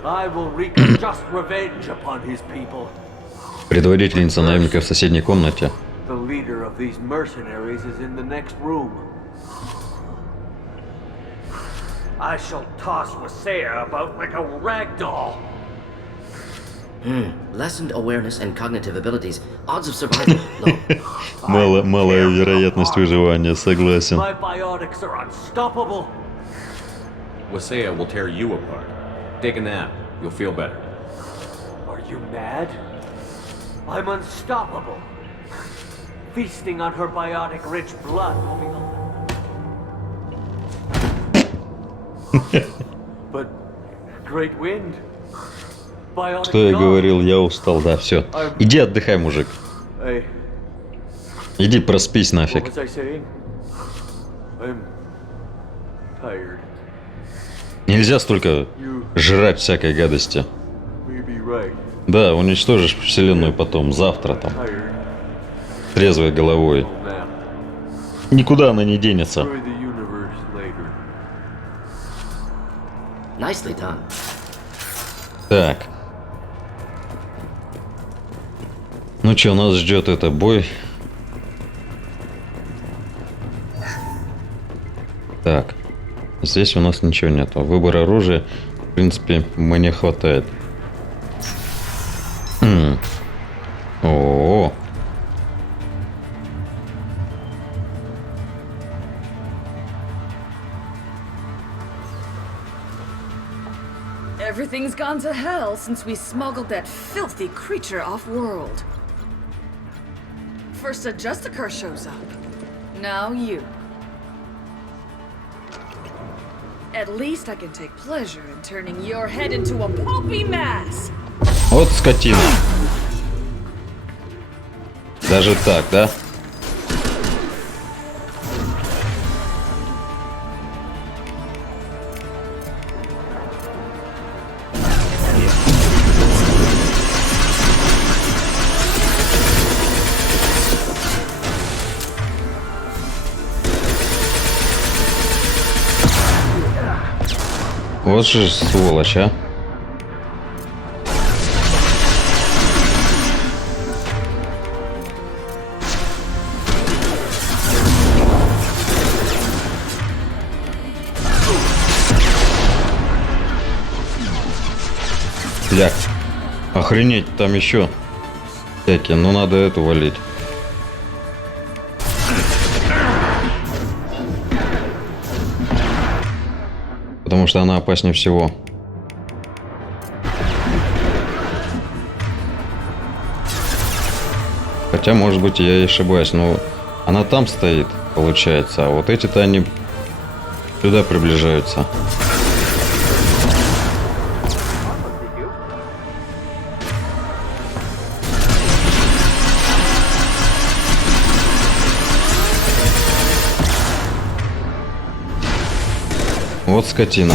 I will wreak just revenge upon his people. Предводительница наемников в соседней комнате. The leader of these mercenaries is in the next room. I shall toss Wasea about like a rag doll. Lessened awareness and cognitive abilities. Odds of survival low. Малая вероятность выживания, согласен. My biotics are unstoppable. Wasea will tear you apart. Take a nap. You'll feel better. Are you mad? I'm unstoppable. Feasting on her biotic-rich blood will be the... But great wind. Biotic Что я god. говорил, я устал, да, все. Иди отдыхай, мужик. Hey, Иди проспись нафиг. what was I saying? I'm tired. Нельзя столько жрать всякой гадости. Maybe right. Да, уничтожишь вселенную потом, завтра там, Tired. трезвой головой. Nap. Никуда она не денется. Enjoy the universe later. Nicely done. Так. Ну что, нас ждет это бой. Так. Здесь у нас ничего нету. Выбор оружия, в принципе, мне хватает. О-о-о. Everything's gone to hell since we smuggled that filthy creature off-world. First a Justicar shows up. Now you. At least I can take pleasure in turning your head into a pulpy mass. Вот скотина. Даже так, да? Вот же сволочь, а. Бля, охренеть, там еще всякие, но надо эту валить. Потому что она опаснее всего. Хотя, может быть, я и ошибаюсь, но она там стоит, получается, а вот эти-то они сюда приближаются. Вот скотина.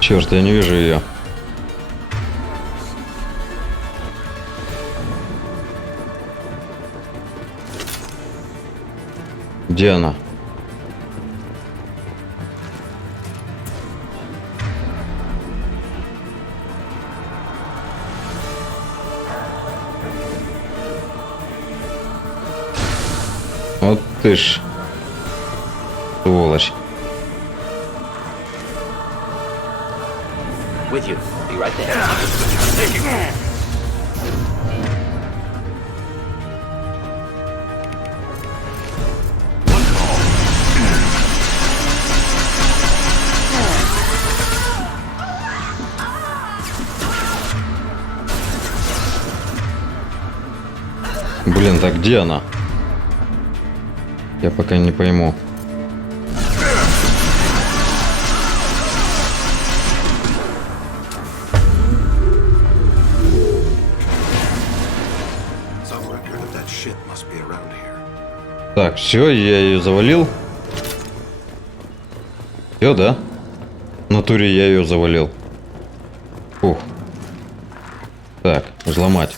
Черт, я не вижу ее. Где она? Вот ты ж сволочь. With you. Be right there. Блин, так где она? Я пока не пойму. Так, все, я ее завалил. Все, да? В натуре я ее завалил. Ух. Так, взломать.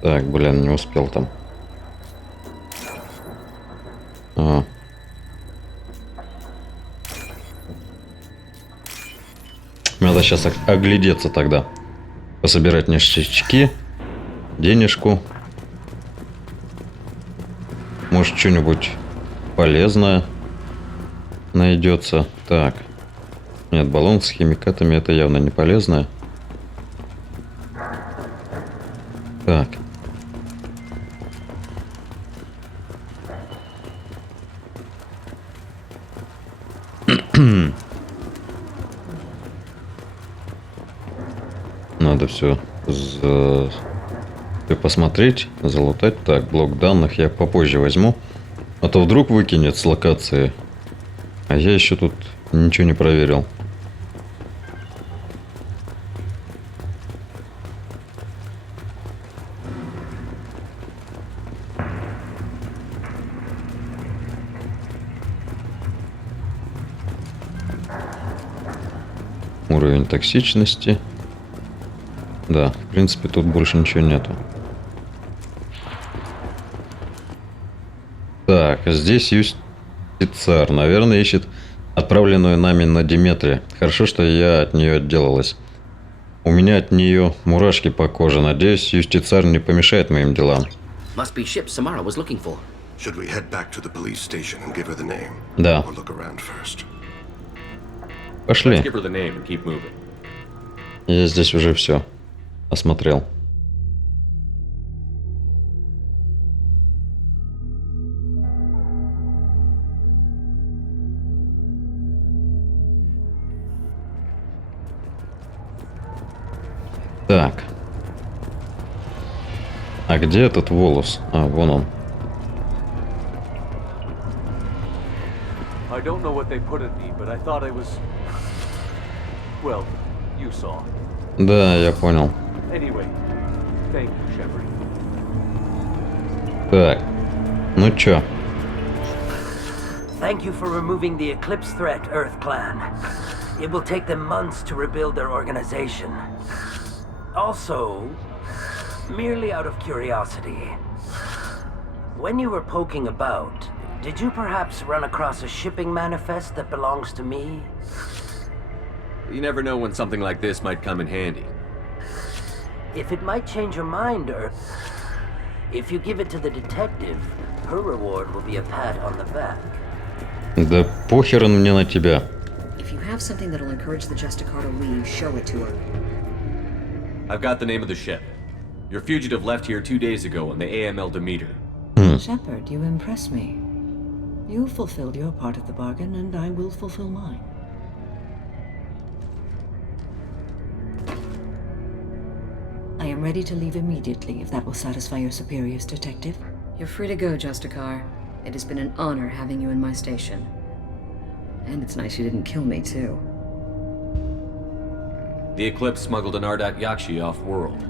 Так, блин, не успел там. Надо сейчас оглядеться тогда. Пособирать ништячки, денежку. Может, что-нибудь полезное найдется. Так. Нет, баллон с химикатами это явно не полезное. Так. Надо все посмотреть, залутать. Так, блок данных я попозже возьму. А то вдруг выкинет с локации. А я еще тут ничего не проверил. Уровень токсичности. Да, в принципе, тут больше ничего нету. Так, здесь юстицар. Наверное, ищет отправленную нами на Диметре. Хорошо, что я от нее отделалась. У меня от нее мурашки по коже. Надеюсь, юстицар не помешает моим делам. Да. Пошли. Я здесь уже все осмотрел. Так. А где этот волос? А, вон он. don't know what they put in me, but I thought I was... Well, you saw. Да, я понял. Anyway, thank you, Shepard. Так, ну чё? Thank you for removing the Eclipse threat, Earth Clan. It will take them months to rebuild their organization. Also, merely out of curiosity, when you were poking about, did you perhaps run across a shipping manifest that belongs to me? You never know when something like this might come in handy. If it might change your mind, if you give it to the detective, her reward will be a pat on the back. Да похер он мне на тебя. If you have something that'll encourage the Justicar to leave, show it to her. I've got the name of the ship. Your fugitive left here 2 days ago on the AML Demeter. Shepard, you impress me. You fulfilled your part of the bargain, and I will fulfill mine. I am ready to leave immediately, if that will satisfy your superiors, Detective. You're free to go, Justicar. It has been an honor having you in my station. And it's nice you didn't kill me, too. The Eclipse smuggled an Ardat Yakshi off-world.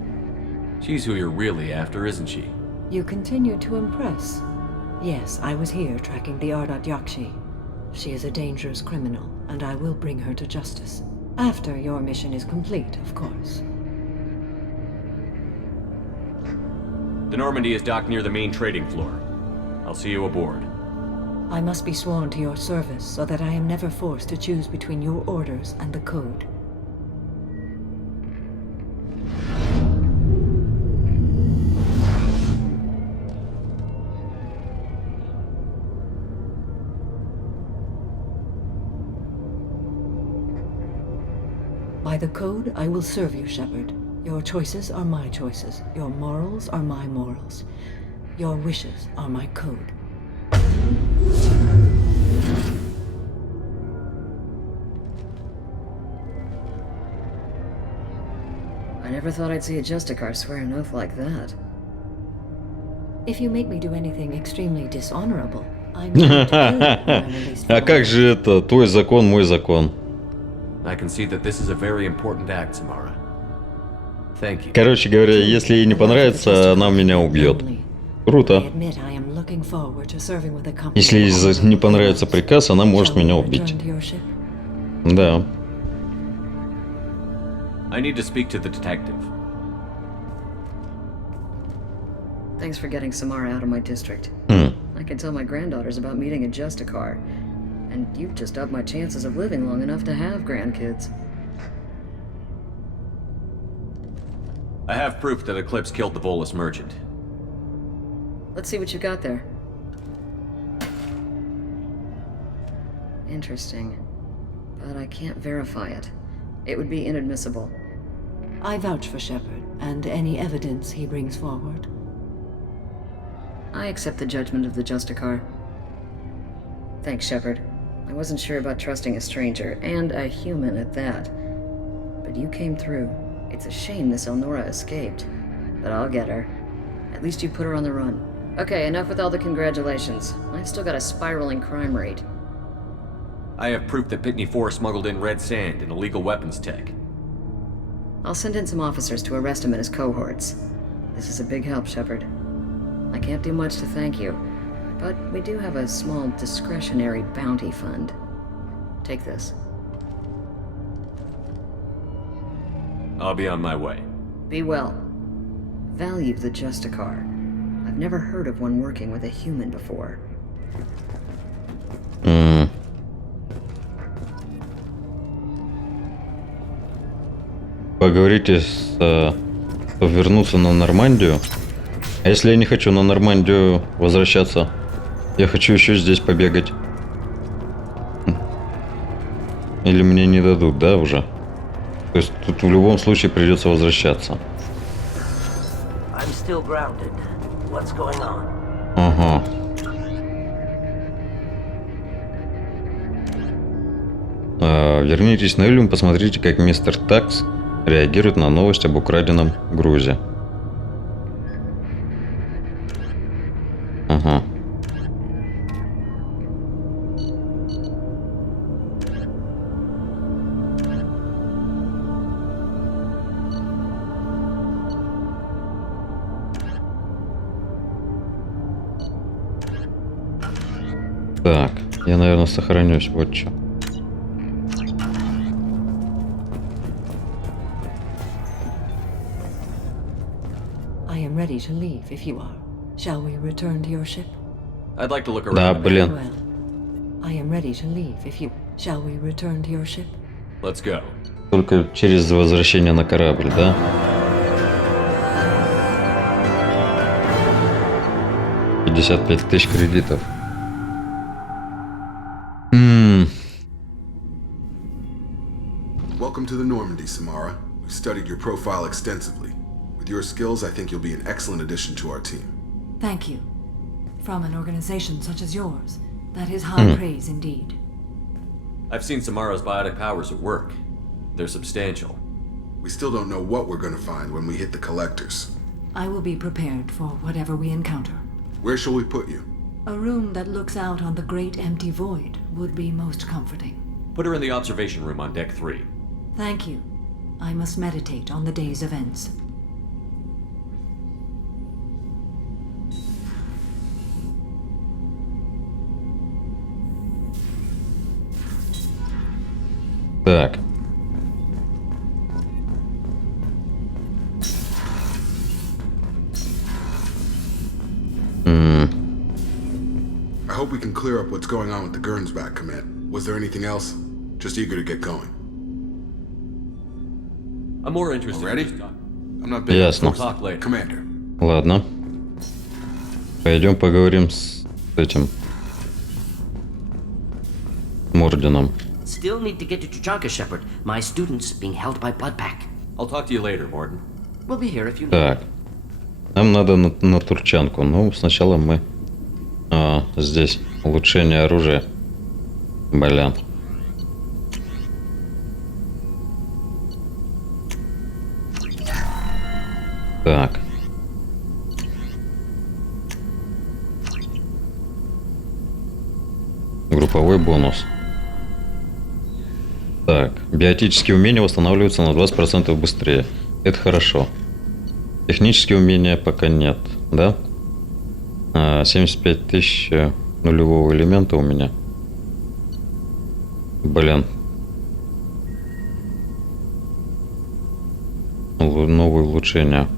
She's who you're really after, isn't she? You continue to impress. Yes, I was here tracking the Ardat Yakshi. She is a dangerous criminal, and I will bring her to justice. After your mission is complete, of course. The Normandy is docked near the main trading floor. I'll see you aboard. I must be sworn to your service so that I am never forced to choose between your orders and the Code. By the Code, I will serve you, Shepard. Your choices are my choices. Your morals are my morals. Your wishes are my code. I never thought I'd see a Justicar swear an oath like that. If you make me do anything extremely dishonorable, I'm going to kill you when I'm released. А как же это? Твой закон, мой закон. I can see that this is a very important act, Samara. Thank you. Короче говоря, если ей не понравится, она меня убьет. Круто. Если ей не понравится приказ, она может меня убить. Да. I need to speak to the detective. Thanks for getting Samara out of my district. I can tell my granddaughters about meeting a Justicar. And you've just upped my chances of living long enough to have grandkids. I have proof that Eclipse killed the Volus merchant. Let's see what you got there. Interesting. But I can't verify it. It would be inadmissible. I vouch for Shepard, and any evidence he brings forward. I accept the judgment of the Justicar. Thanks, Shepard. I wasn't sure about trusting a stranger, and a human at that. But you came through. It's a shame this Elnora escaped. But I'll get her. At least you put her on the run. Okay, enough with all the congratulations. I've still got a spiraling crime rate. I have proof that Pitney 4 smuggled in red sand and illegal weapons tech. I'll send in some officers to arrest him and his cohorts. This is a big help, Shepard. I can't do much to thank you, but we do have a small discretionary bounty fund. Take this. I'll be on my way. Be well. Value the Justicar. I've never heard of one working with a human before. Поговорите вернуться на Нормандию. А если я не хочу на Нормандию возвращаться? Я хочу еще здесь побегать. Или мне не дадут, да, уже? То есть тут в любом случае придется возвращаться. Ага. Вернитесь на Иллиуме, посмотрите, как мистер Такс реагирует на новость об украденном грузе. Так, я, наверное, сохранюсь. Вот что. I am ready to leave if you are. Shall we return to your ship? I'd like to look Да, around. блин. Well, I am ready to leave if you... Shall we return to your ship? Let's go. Только через возвращение на корабль, да? $55 000 кредитов. Welcome to the Normandy, Samara. We've studied your profile extensively. With your skills, I think you'll be an excellent addition to our team. Thank you. From an organization such as yours, that is high praise indeed. I've seen Samara's biotic powers at work. They're substantial. We still don't know what we're gonna find when we hit the collectors. I will be prepared for whatever we encounter. Where shall we put you? A room that looks out on the great empty void would be most comforting. Put her in the observation room on deck 3. Thank you. I must meditate on the day's events. Так. I hope we can clear up what's going on with the Gernsback command. Was there anything else? Just eager to get going. I'm more interested Ready? in just I'm not big. Ясно. We'll talk later. Commander. Ладно. Пойдем поговорим с этим Морденом. Still need to get to Tuchanka, Shepard. My student's being held by Bloodpack. I'll talk to you later, Morton. We'll be here if you need. Так. Нам надо на Турчанку. Ну, сначала мы... здесь улучшение оружия. Блин. Так. Групповой бонус. Так, биотические умения восстанавливаются на 20% быстрее. Это хорошо. Технические умения пока нет, да? 75 000 нулевого элемента у меня. Блин. Новые улучшения.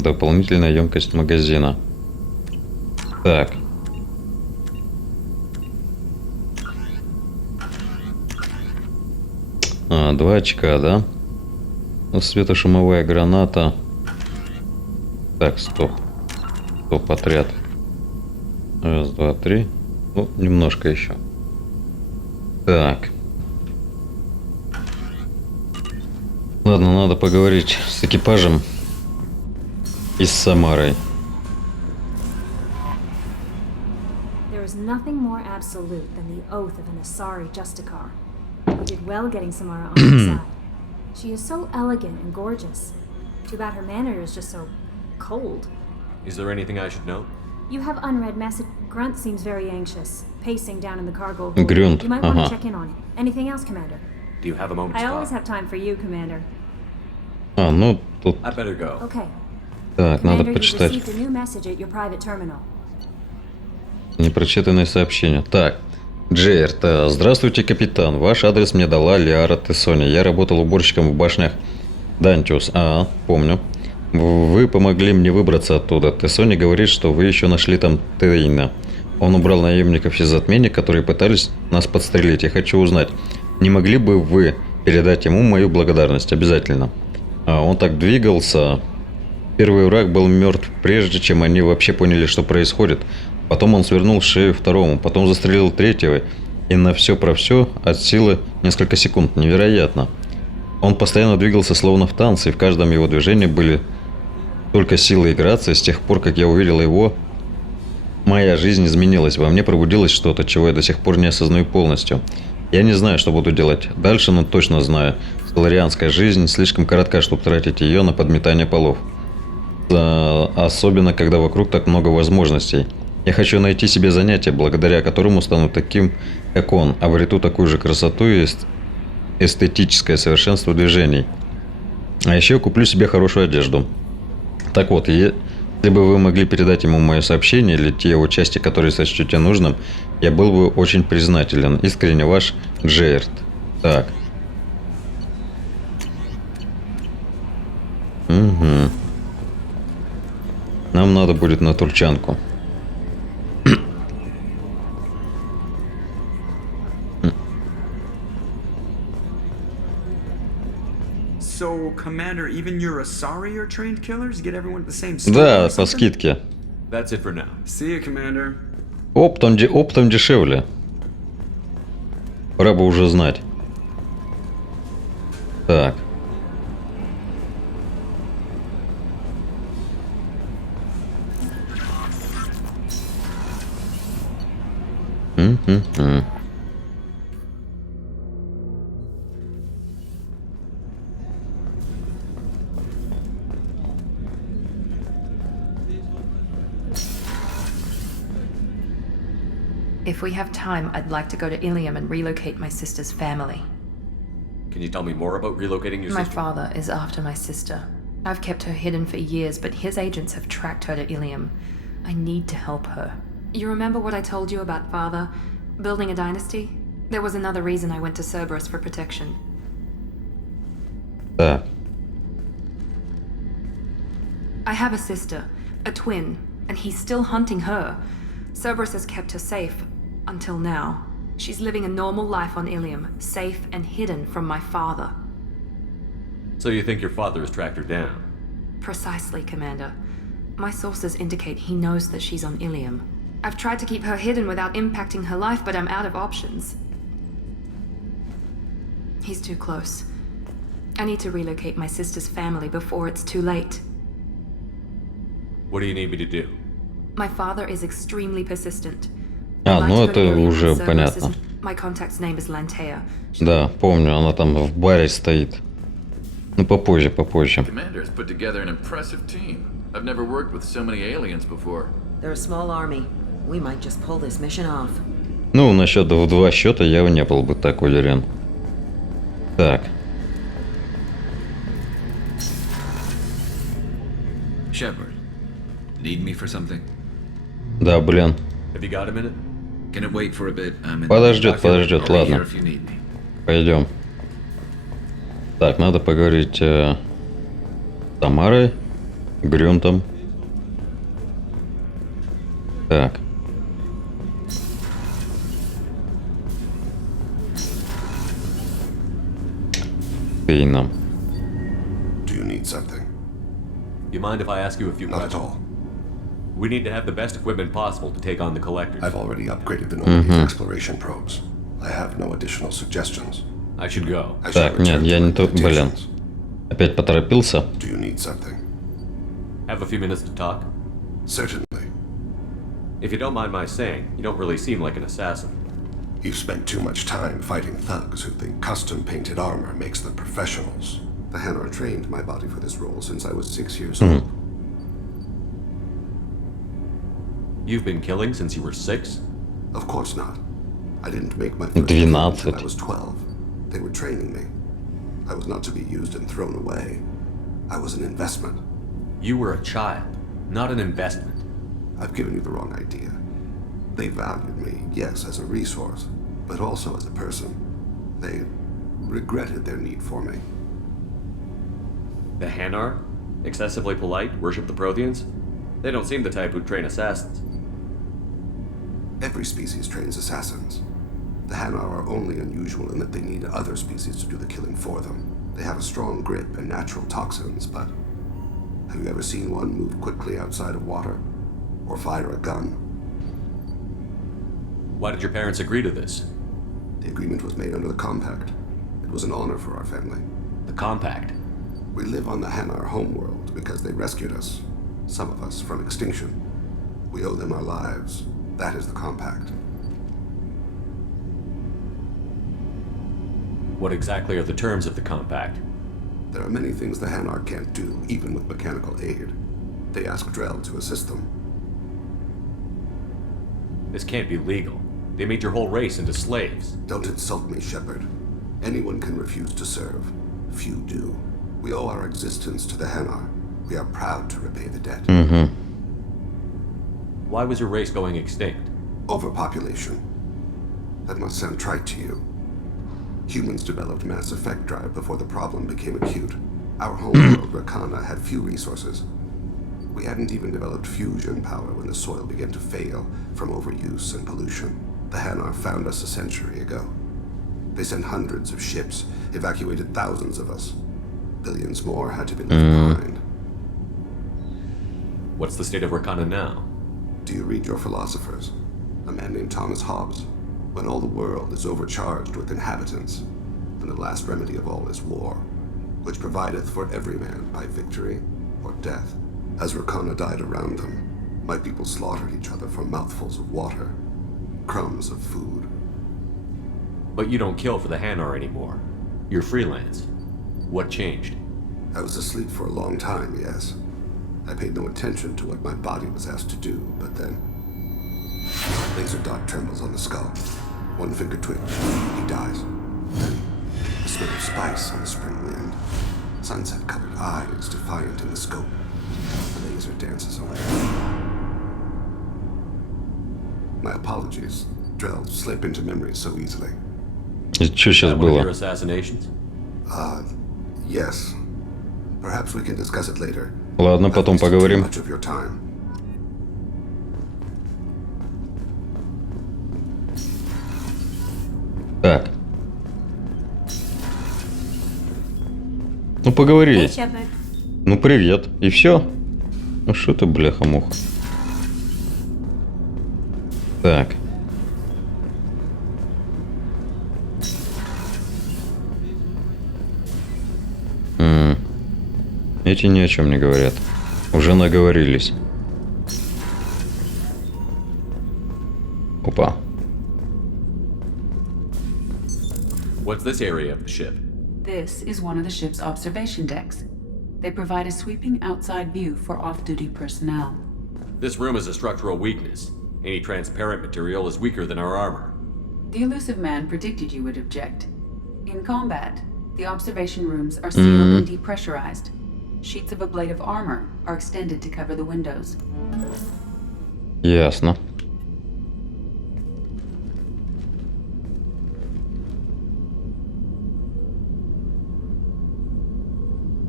Дополнительная емкость магазина. Так. Два очка, да? Ну, светошумовая граната. Так, стоп. Стоп, отряд. Раз, два, три. Ну, немножко еще. Так. Ладно, надо поговорить с экипажем и с Самарой. There is nothing more absolute than the oath of an Asari Justicar. You did well getting Samara on your side. She is so elegant and gorgeous. Too bad her manner is just so cold. Is there anything I should know? You have unread message. Grunt seems very anxious, pacing down in the cargo hold. Grunt, You might want to check in on him. Anything else, Commander? Do you have a moment to I talk? always have time for you, Commander. Ну, тут... I better go. Okay. Так, надо Commander, you почитать. received a new message at your private terminal. Непрочитанные сообщения. Так, Джейрт, здравствуйте, капитан. Ваш адрес мне дала Лиара Тессони. Я работал уборщиком в башнях Дантиус. Помню. Вы помогли мне выбраться оттуда. Тессони говорит, что вы еще нашли там Тейна. Он убрал наемников из затмения, которые пытались нас подстрелить. Я хочу узнать, не могли бы вы передать ему мою благодарность? Обязательно. Он так двигался. Первый враг был мертв, прежде чем они вообще поняли, что происходит. Потом он свернул шею второму, потом застрелил третьего. И на все про все от силы несколько секунд. Невероятно. Он постоянно двигался словно в танце, и в каждом его движении были только сила и грация. С тех пор, как я увидел его, моя жизнь изменилась. Во мне пробудилось что-то, чего я до сих пор не осознаю полностью. Я не знаю, что буду делать дальше, но точно знаю. Соларианская жизнь слишком коротка, чтобы тратить ее на подметание полов. Особенно, когда вокруг так много возможностей. Я хочу найти себе занятие, благодаря которому стану таким, как он, обрету такую же красоту и эстетическое совершенство движений. А еще куплю себе хорошую одежду. Так вот, Если бы вы могли передать ему мое сообщение или те его части, которые сочтете нужным, я был бы очень признателен. Искренне ваш Джейрт. Так. Угу. Нам надо будет на турчанку. So, Commander, even your Asari are trained killers? Get everyone at the same store Да, or по something? скидке. That's it for now. See you, Commander. Оптом дешевле. Пора бы уже знать. Так. М-м-м. If we have time, I'd like to go to Ilium and relocate my sister's family. Can you tell me more about relocating your My sister? father is after my sister. I've kept her hidden for years, but his agents have tracked her to Ilium. I need to help her. You remember what I told you about father? Building a dynasty? There was another reason I went to Cerberus for protection. Так. I have a sister, a twin, and he's still hunting her. Cerberus has kept her safe, until now. She's living a normal life on Ilium, safe and hidden from my father. So you think your father has tracked her down? Precisely, Commander. My sources indicate he knows that she's on Ilium. I've tried to keep her hidden without impacting her life, but I'm out of options. He's too close. I need to relocate my sister's family before it's too late. What do you need me to do? My father is extremely persistent. А, ну это уже понятно. My contact's name is Lantea. Да, помню, она там в баре стоит. Ну, попозже. Commander's put together an impressive team. I've never worked with so many aliens before. They're a small army. We might just pull this mission off. Ну, насчет в два счета я не был бы так уверен. Так. Shepard, need me for something? Да, блин. Have you got a minute? Can it wait for a bit? I'm in Подождет, I'll be ладно. here if you need me. Пойдем. Так, надо поговорить с Тамарой, Грюнтом. Так. Пейном. Do you need something? You mind if I ask you a few Not questions? at all. We need to have the best equipment possible to take on the collectors. I've already upgraded the Normandy's exploration probes. I have no additional suggestions. I should go. Так, нет, я не тут, блин. Опять поторопился. Do you need something? Have a few minutes to talk? Certainly. If you don't mind my saying, you don't really seem like an assassin. You've spent too much time fighting thugs who think custom-painted armor makes them professionals. The Hanar trained my body for this role since I was 6 years old. You've been killing since you were 6? Of course not. I didn't make my first kill until I was 12. They were training me. I was not to be used and thrown away. I was an investment. You were a child, not an investment. I've given you the wrong idea. They valued me, yes, as a resource, but also as a person. They regretted their need for me. The Hanar? Excessively polite, worship the Protheans? They don't seem the type who'd train assassins. Every species trains assassins. The Hanar are only unusual in that they need other species to do the killing for them. They have a strong grip and natural toxins, but have you ever seen one move quickly outside of water? Or fire a gun? Why did your parents agree to this? The agreement was made under the Compact. It was an honor for our family. The Compact? We live on the Hanar homeworld because they rescued us. Some of us from extinction. We owe them our lives. That is the Compact. What exactly are the terms of the Compact? There are many things the Hanar can't do, even with mechanical aid. They ask Drell to assist them. This can't be legal. They made your whole race into slaves. Don't insult me, Shepard. Anyone can refuse to serve. Few do. We owe our existence to the Hanar. We are proud to repay the debt. Why was your race going extinct? Overpopulation. That must sound trite to you. Humans developed mass effect drive before the problem became acute. Our homeworld, Rakana, had few resources. We hadn't even developed fusion power when the soil began to fail from overuse and pollution. The Hanar found us a century ago. They sent hundreds of ships, evacuated thousands of us. Billions more had to be left behind. What's the state of Rakana now? Do you read your philosophers? A man named Thomas Hobbes. When all the world is overcharged with inhabitants, then the last remedy of all is war, which provideth for every man by victory or death. As Rakana died around them, my people slaughtered each other for mouthfuls of water, crumbs of food. But you don't kill for the Hanar anymore. You're freelance. What changed? I was asleep for a long time, yes. I paid no attention to what my body was asked to do, but then... Laser dot trembles on the skull. One finger twitch, he dies. Then, the smell of spice on the spring wind. Sunset-colored eyes defiant in the scope. The laser dances away. My apologies. Drell slip into memory so easily. Что сейчас One of your было? assassinations? Yes. Perhaps we can discuss it later. Ладно, потом поговорим. Much of your time. Так. Ну поговорили. Ну привет. И все? Ну что ты, бляха-муха? Так. Эти ни о чем не говорят. Уже наговорились. Опа. What's this area of the ship? This is one of the ship's observation decks. They provide a sweeping outside view for off-duty personnel. This room is a structural weakness. Any transparent material is weaker than our armor. The elusive man predicted you would object. In combat, the observation rooms are sealed and depressurized. Sheets of ablative armor are extended to cover the windows. Ясно.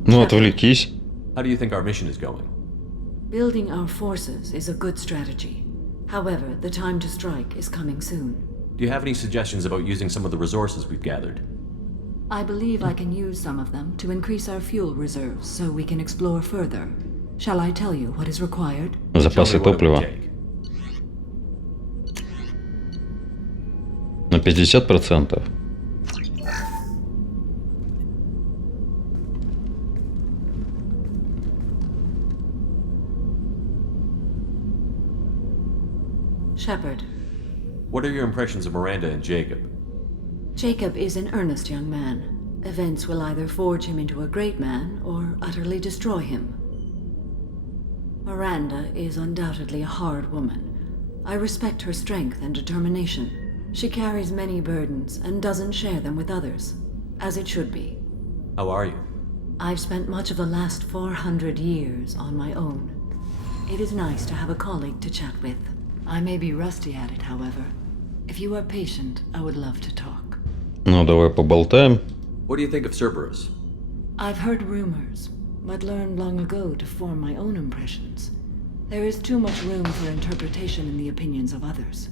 Ну, отвлекись. How do you think our mission is going? Building our forces is a good strategy. However, the time to strike is coming soon. Do you have any suggestions about using some of the resources we've gathered? I believe I can use some of them to increase our fuel reserves so we can explore further. Shall I tell you what is required? Запасы топлива. На 50%. Shepard. What are your impressions of Miranda and Jacob? Jacob is an earnest young man. Events will either forge him into a great man or utterly destroy him. Miranda is undoubtedly a hard woman. I respect her strength and determination. She carries many burdens and doesn't share them with others, as it should be. How are you? I've spent much of the last 400 years on my own. It is nice to have a colleague to chat with. I may be rusty at it, however. If you are patient, I would love to talk. Ну, давай поболтаем. What do you think of Cerberus? I've heard rumors, but learned long ago to form my own impressions. There is too much room for interpretation in the opinions of others.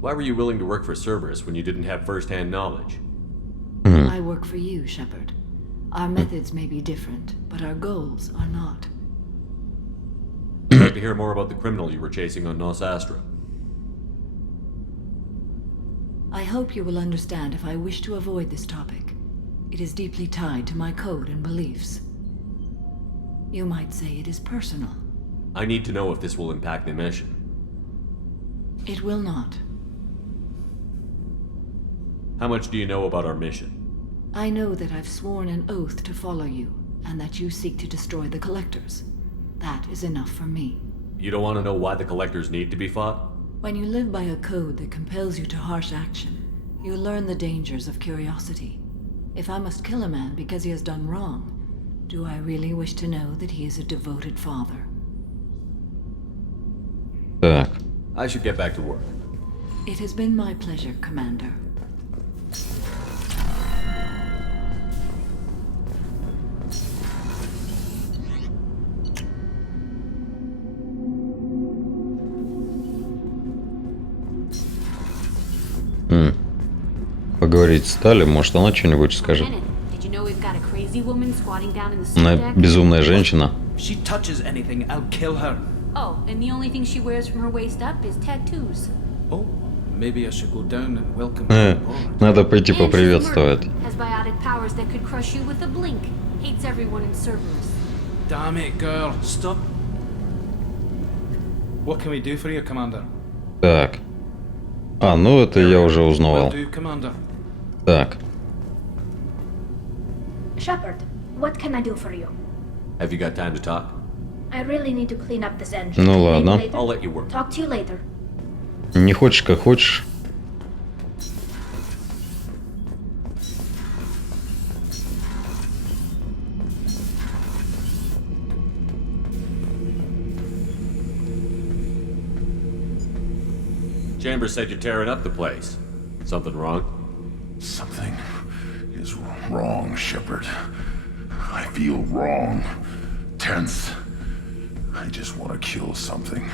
Why were you willing to work for Cerberus when you didn't have first-hand knowledge? I work for you, Shepard. Our methods may be different, but our goals are not. I'd like to hear more about the criminal you were chasing on Nos Astra. I hope you will understand if I wish to avoid this topic. It is deeply tied to my code and beliefs. You might say it is personal. I need to know if this will impact the mission. It will not. How much do you know about our mission? I know that I've sworn an oath to follow you, and that you seek to destroy the Collectors. That is enough for me. You don't want to know why the Collectors need to be fought? When you live by a code that compels you to harsh action, you learn the dangers of curiosity. If I must kill a man because he has done wrong, do I really wish to know that he is a devoted father? Так. I should get back to work. It has been my pleasure, Commander. Поговорить с Тали, может она что-нибудь скажет. Did you know we've got a crazy woman squatting down in the Она deck? безумная женщина. If she touches anything, I'll kill her. Oh, and the only thing she wears from her waist up is tattoos. Oh, maybe I should go down and welcome her aboard. Надо пойти поприветствовать. Has biotic powers that could crush you with a blink. Hates everyone in Cerberus. Damn it, girl. Stop. What can we do for you, Commander? Так. А, ну это я уже Will узнавал. do, Commander. Так. Shepard, what can I do for you? Have you got time to talk? I really need to clean up this engine. Ну Maybe ладно. later. I'll let you work. Talk to you later. Не хочешь, как хочешь. Chambers said you're tearing up the place. Something wrong? Something is wrong, Shepard. I feel wrong. Tense. I just want to kill something.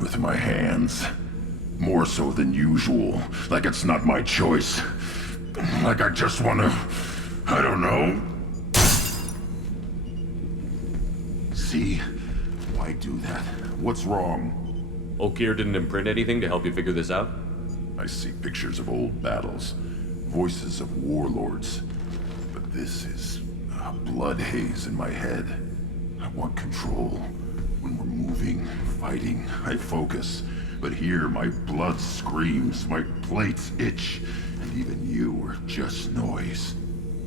With my hands. More so than usual. Like it's not my choice. Like I just want to... I don't know. See? Why do that? What's wrong? Okir didn't imprint anything to help you figure this out? I see pictures of old battles. Voices of warlords. But this is a blood haze in my head. I want control. When we're moving, fighting, I focus. But here, my blood screams, my plates itch, and even you are just noise.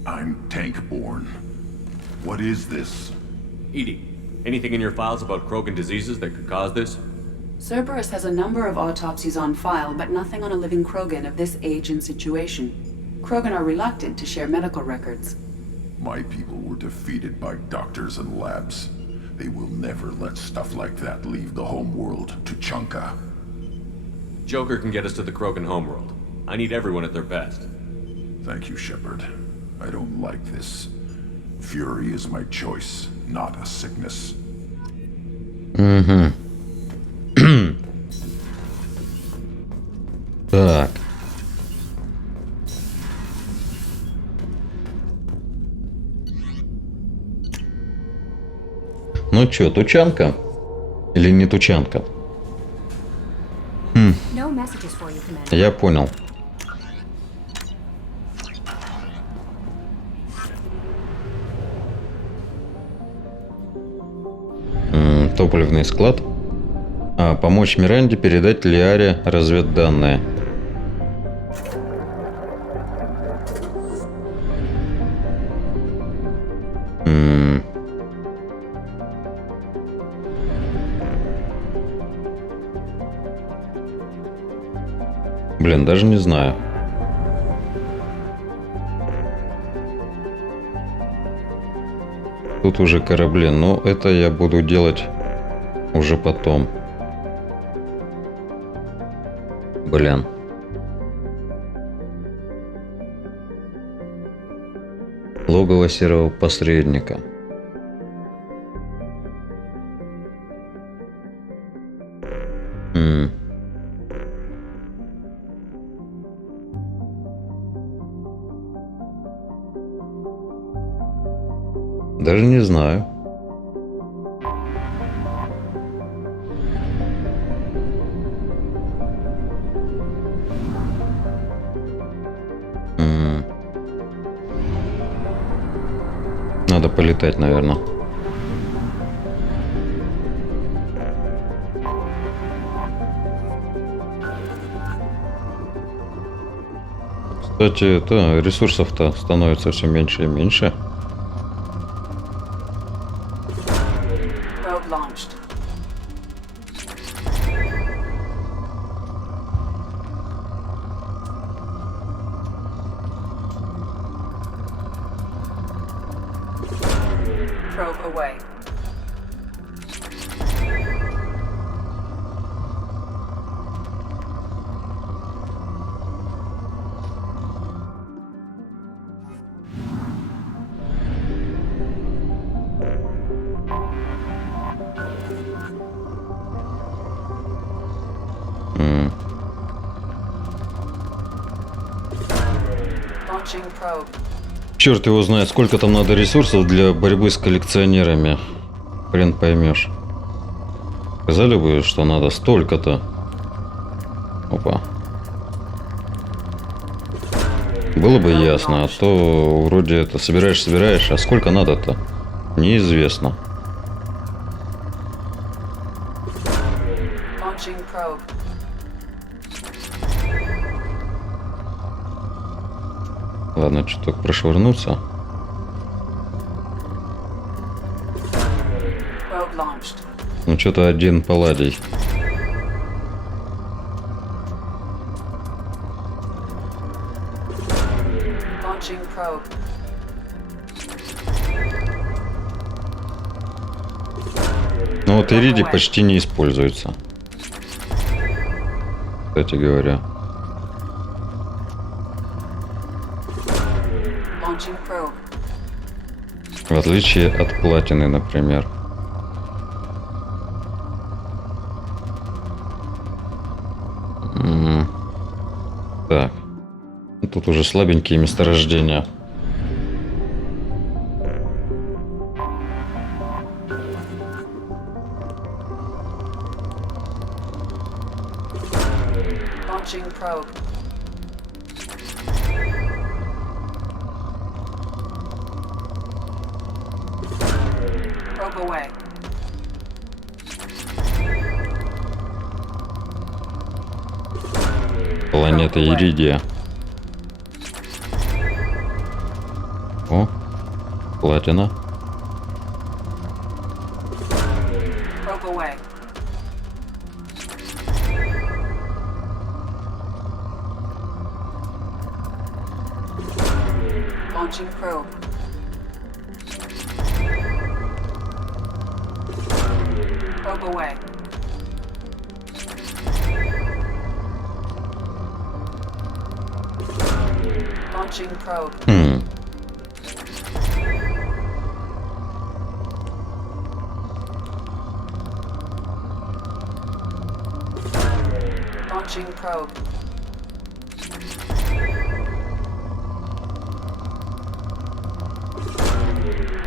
I'm tank-born. What is this? Edie, anything in your files about Krogan diseases that could cause this? Cerberus has a number of autopsies on file, but nothing on a living Krogan of this age and situation. Krogan are reluctant to share medical records. My people were defeated by doctors and labs. They will never let stuff like that leave the homeworld to Chunka. Joker can get us to the Krogan homeworld. I need everyone at their best. Thank you, Shepard. I don't like this. Fury is my choice, not a sickness. Угу. Так. Ну чё, тучанка? Или не тучанка? No messages for you, Commander. Я понял. Топливный склад. Помочь Миранде передать Лиаре разведданные. Блин, даже не знаю. Тут уже корабли, но это я буду делать уже потом. Блин. Логово серого посредника. Даже не знаю. Надо полетать, наверное. Кстати, это ресурсов-то становится все меньше и меньше. Probe launched. Probe away. Launching probe. Черт его знает, сколько там надо ресурсов для борьбы с коллекционерами. Хрен поймешь. Сказали бы, что надо столько-то. Опа. Было бы ясно, а то вроде это собираешь, а сколько надо-то? Неизвестно. Launching probe. Ладно, чуток прошвырнуться. Probe launched. Ну, что-то один палладий. Launching probe. Ну вот иридий почти не используется. Кстати говоря. Launching probe. В отличие от платины, например. Так. Тут уже слабенькие месторождения. Launching probe. Probe away. Планета Иридия. О, платина. Probe away. Launching probe. Probe away. Launching probe. Launching probe.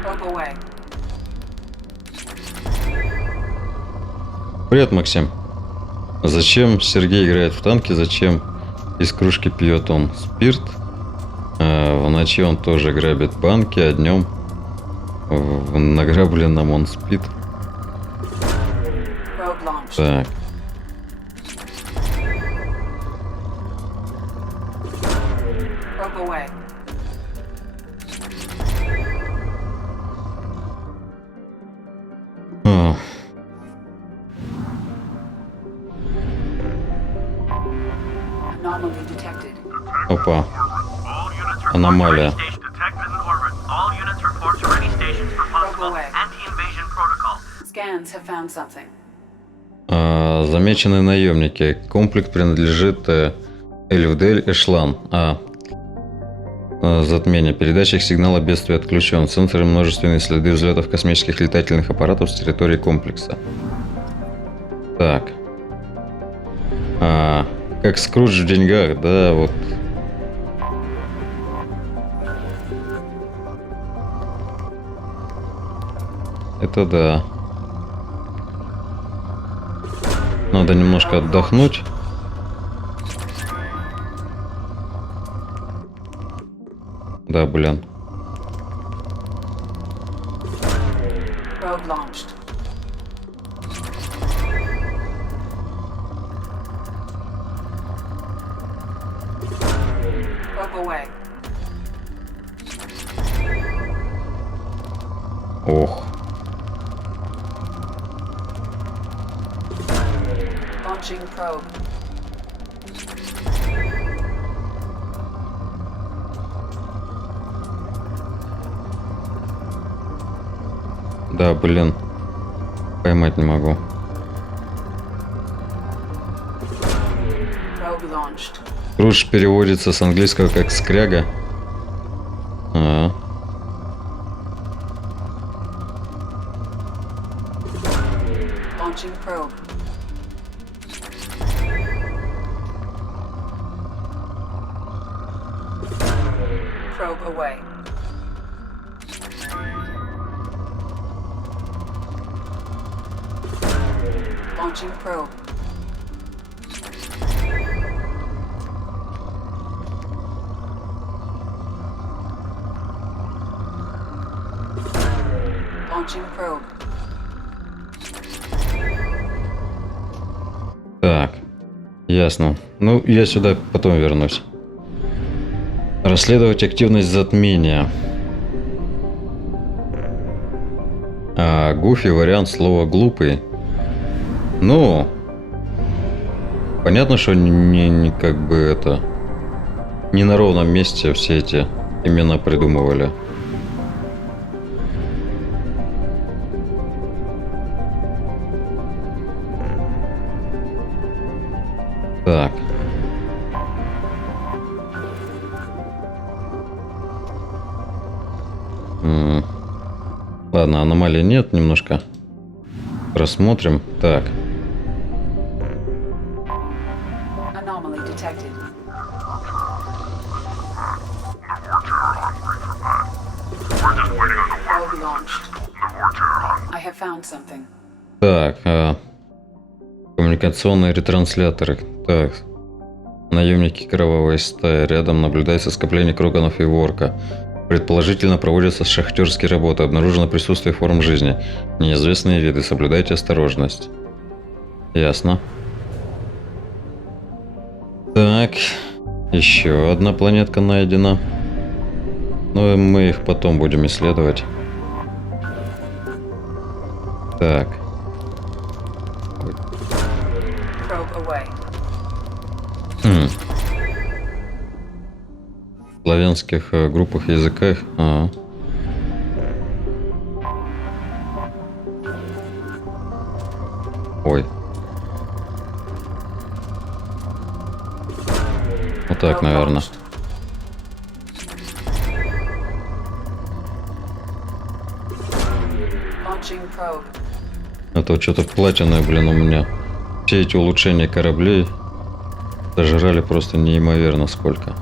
Probe away. Привет, Максим. Зачем Сергей играет в танки? Зачем из кружки пьет он спирт? В ночи он тоже грабит банки, а днем в награбленном он спит. Так. Probe away. Anomaly detected. Опа. Аномалия. Probe away. Scans have found something. Замечены наемники. Комплекс принадлежит Эльфдель Эшлан. Затмение. Передатчик сигнала бедствия отключен. Сенсоры множественные следы взлетов космических летательных аппаратов с территории комплекса. Так. Как Скрудж в деньгах, да, вот. Это да. Надо немножко отдохнуть. Да, блин. Probe launched. Probe away. Ох. Launching probe. Да, блин. Поймать не могу. Probe launched. Скрудж переводится с английского как скряга. Launching probe. Probe away. Launching probe. Launching probe. Так, ясно. Ну, я сюда потом вернусь. Расследовать активность затмения. А Гуфи вариант слова глупый. Ну, понятно, что не как бы это не на ровном месте все эти имена придумывали. Так. Ладно, аномалий нет, немножко рассмотрим. Так. Anomaly detected. Probe launched. I have found something. Так, коммуникационные ретрансляторы. Так. Наемники кровавой стаи. Рядом наблюдается скопление кроганов и ворка. Предположительно проводятся шахтерские работы. Обнаружено присутствие форм жизни. Неизвестные виды. Соблюдайте осторожность. Ясно. Так. Еще одна планетка найдена. Но мы их потом будем исследовать. Так. В славянских группах языках. Ой. Вот так, наверное. Это что-то платиновое, блин, у меня. Все эти улучшения кораблей сожрали просто неимоверно сколько.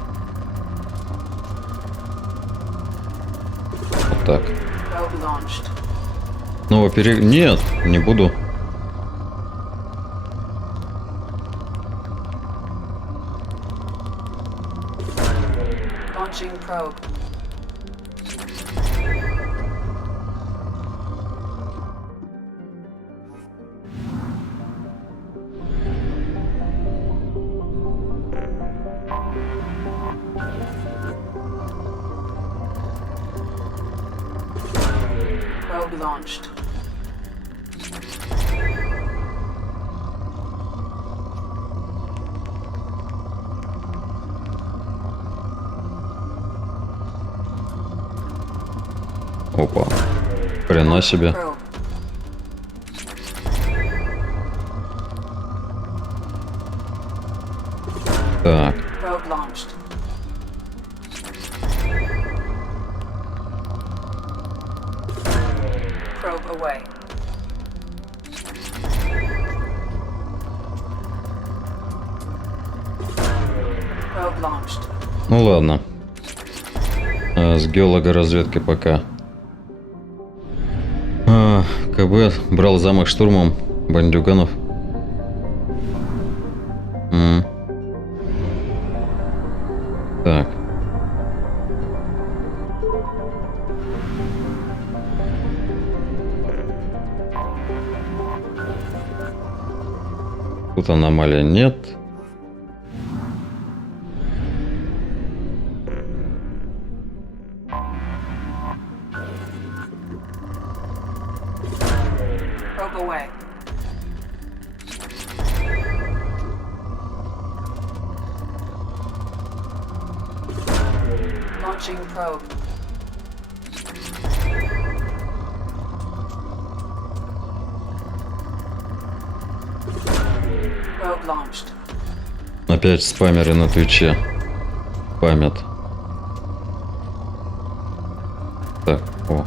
Вот так. Ну, во-первых, нет, не буду. Launched. Опа. Хрена себе. Так. Ну ладно. С геологоразведкой пока. КБ брал замок штурмом бандюганов. Так. Тут аномалий нет. Launching probe. Probe launched. Опять спамеры на Твиче. Памят. Так, о.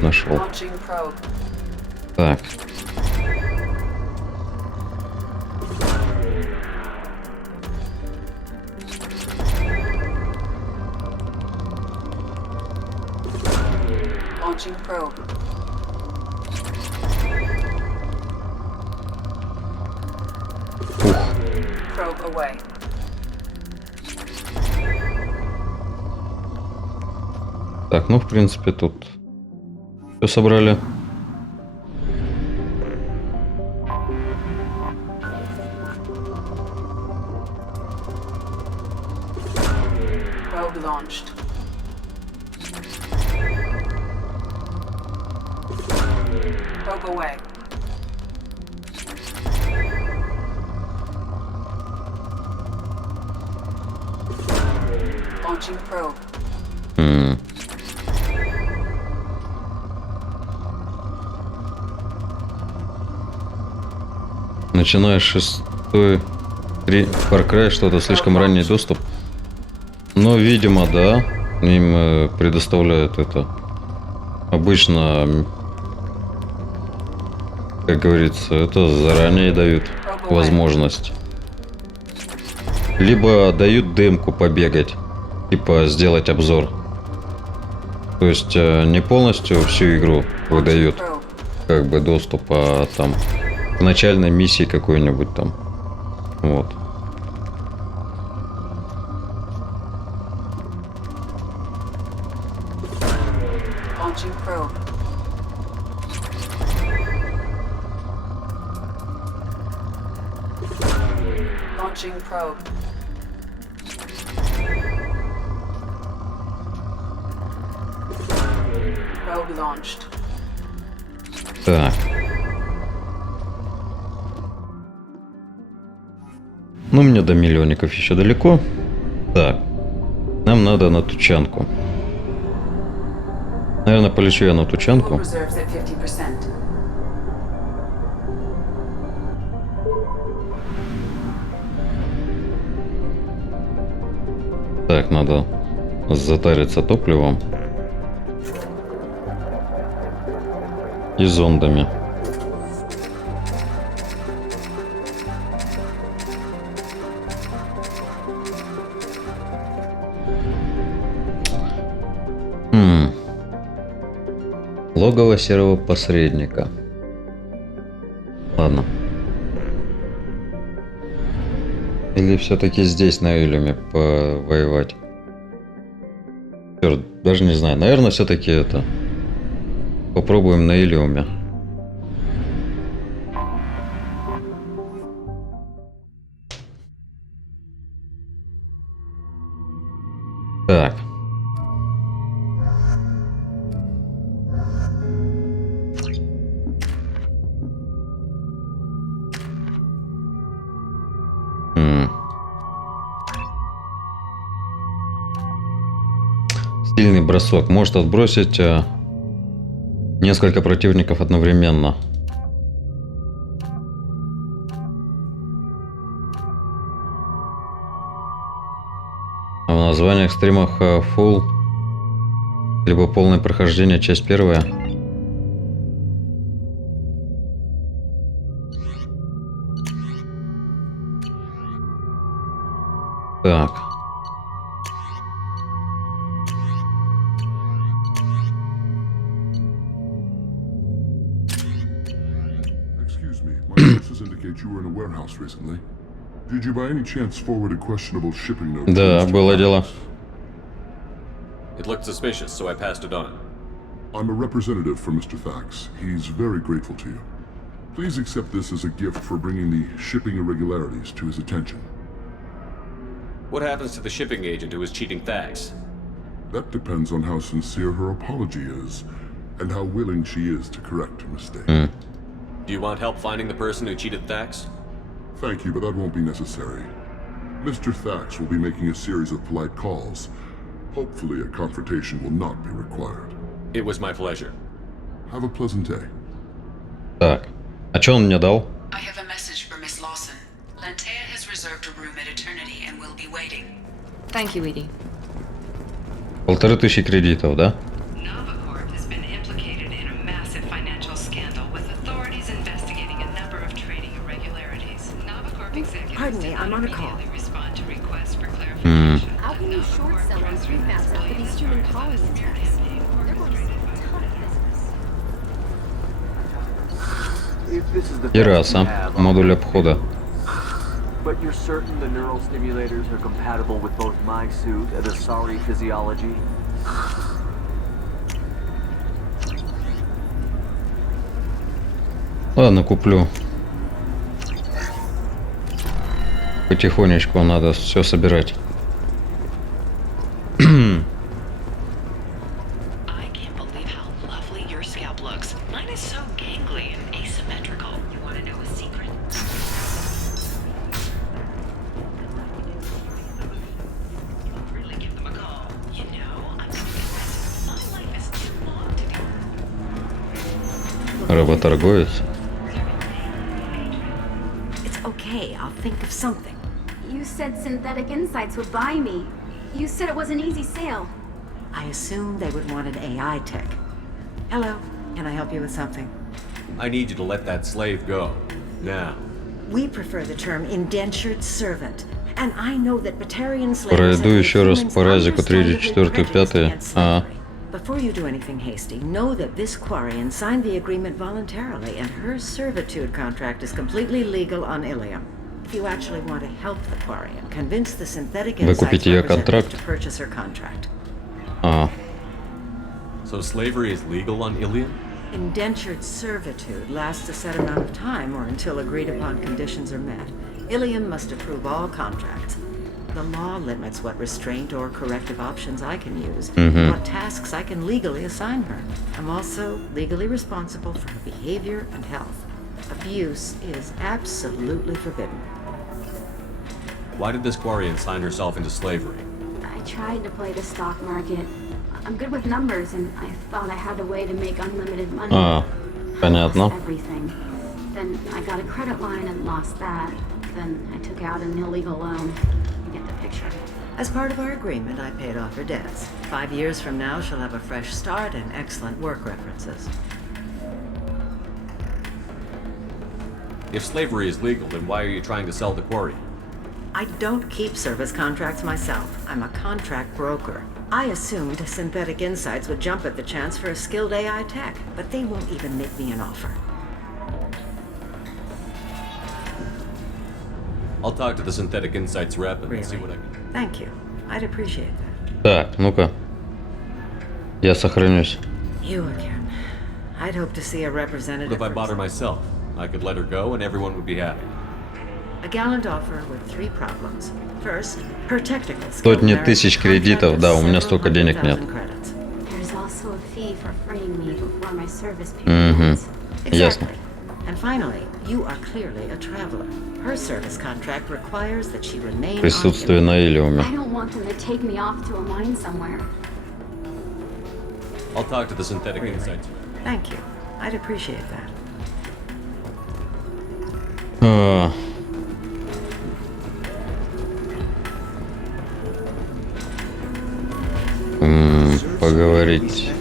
Нашел. Launching probe. Так. Launching probe. Probe away. Так, ну в принципе тут все собрали. Probe launched. Probe away. Launching probe. Начиная с 6-й Far Cry, что-то слишком ранний доступ. Но, видимо, да, им предоставляют это. Обычно, как говорится, это заранее дают возможность. Либо дают демку побегать, типа сделать обзор. То есть не полностью всю игру выдают, как бы доступ, а там к начальной миссии какой-нибудь там. Вот. Launching probe. Launching probe. Probe launched. Так. Ну, мне до миллионников еще далеко. Так. Нам надо на тучанку. Наверное, полечу я на тучанку. Так, надо затариться топливом. И зондами. Логово серого посредника. Ладно. Или все-таки здесь на Иллиуме повоевать? Черт, даже не знаю. Наверное, все-таки это. Попробуем на Иллиуме. Так. Сильный бросок. Может отбросить несколько противников одновременно. А в названиях стримах Full либо полное прохождение, часть первая. Так. Excuse me, my sources indicate you were in a warehouse recently. Did you by any chance forward a questionable shipping note? Да, было дело. It looked suspicious, so I passed it on. I'm a representative for Mr. Thax. He's very grateful to you. Please accept this as a gift for bringing the shipping irregularities to his attention. What happens to the shipping agent who was cheating Thax? That depends on how sincere her apology is, and how willing she is to correct her mistake. Do you want help finding the person who cheated Thax? Thank you, but that won't be necessary. Mr. Thax will be making a series of polite calls. Hopefully a confrontation will not be required. It was my pleasure. Have a pleasant day. Так. А что он мне дал? I have a message for Miss Lawson. Lantea has reserved a room at Eternity and will be waiting. Thank you, Edie. 1500 кредитов, да? Novacorp has been implicated in a massive financial scandal with authorities investigating a number of trading irregularities. Novacorp executives Pardon me, I'm on a call. respond to requests for clarification. How can you short someone prefabs after these human colony attacks? They're going to tough this If this is the И best раз, you а? have, Модуль обхода. but you're certain the neural stimulators are compatible with both my suit and Asari physiology? Ладно, куплю. Потихонечку надо все собирать. Работорговец. It's okay, I'll think of something. You said Synthetic Insights would buy me. You said it was an easy sale. I assumed they would want an AI tech. Hello, can I help you with something? I need you to let that slave go. Now. We prefer the term indentured servant. And I know that Batarian slaves Пройду еще раз по разику 3, 4, 5. А. Before you do anything hasty, know that this Quarian signed the agreement voluntarily, and her servitude contract is completely legal on Ilium. If you actually want to help the Quarian, convince the Synthetic Insights representative to purchase her contract. А. So slavery is legal on Ilium? Indentured servitude lasts a set amount of time or until agreed upon conditions are met. Ilium must approve all contracts. The law limits what restraint or corrective options I can use, and what tasks I can legally assign her. I'm also legally responsible for her behavior and health. Abuse is absolutely forbidden. Why did this Quarian sign herself into slavery? I tried to play the stock market. I'm good with numbers, and I thought I had a way to make unlimited money. Понятно. I lost everything. Then I got a credit line and lost that. Then I took out an illegal loan. You get the picture. As part of our agreement, I paid off her debts. 5 years from now, she'll have a fresh start and excellent work references. If slavery is legal, then why are you trying to sell the quarry? I don't keep service contracts myself. I'm a contract broker. I assumed Synthetic Insights would jump at the chance for a skilled AI tech, but they won't even make me an offer. I'll talk to the Synthetic Insights rep and see what I can. Thank you. I'd appreciate that. Так, ну-ка. Я сохранюсь. You again. I'd hope to see a representative. What if I bought her myself? I could let her go and everyone would be happy. A gallant offer with 3 problems. First, her technical skills. Сотни тысяч кредитов, да, у меня столько денег нет. There's also a fee for freeing me before my service period. Ясно. And finally, you are clearly a traveler. Her service contract requires that she remain Присутствие на Иллиуме. I don't want them to take me off to a mine somewhere. I'll talk to the Synthetic Insights. Thank you. I'd appreciate that. Поговорить.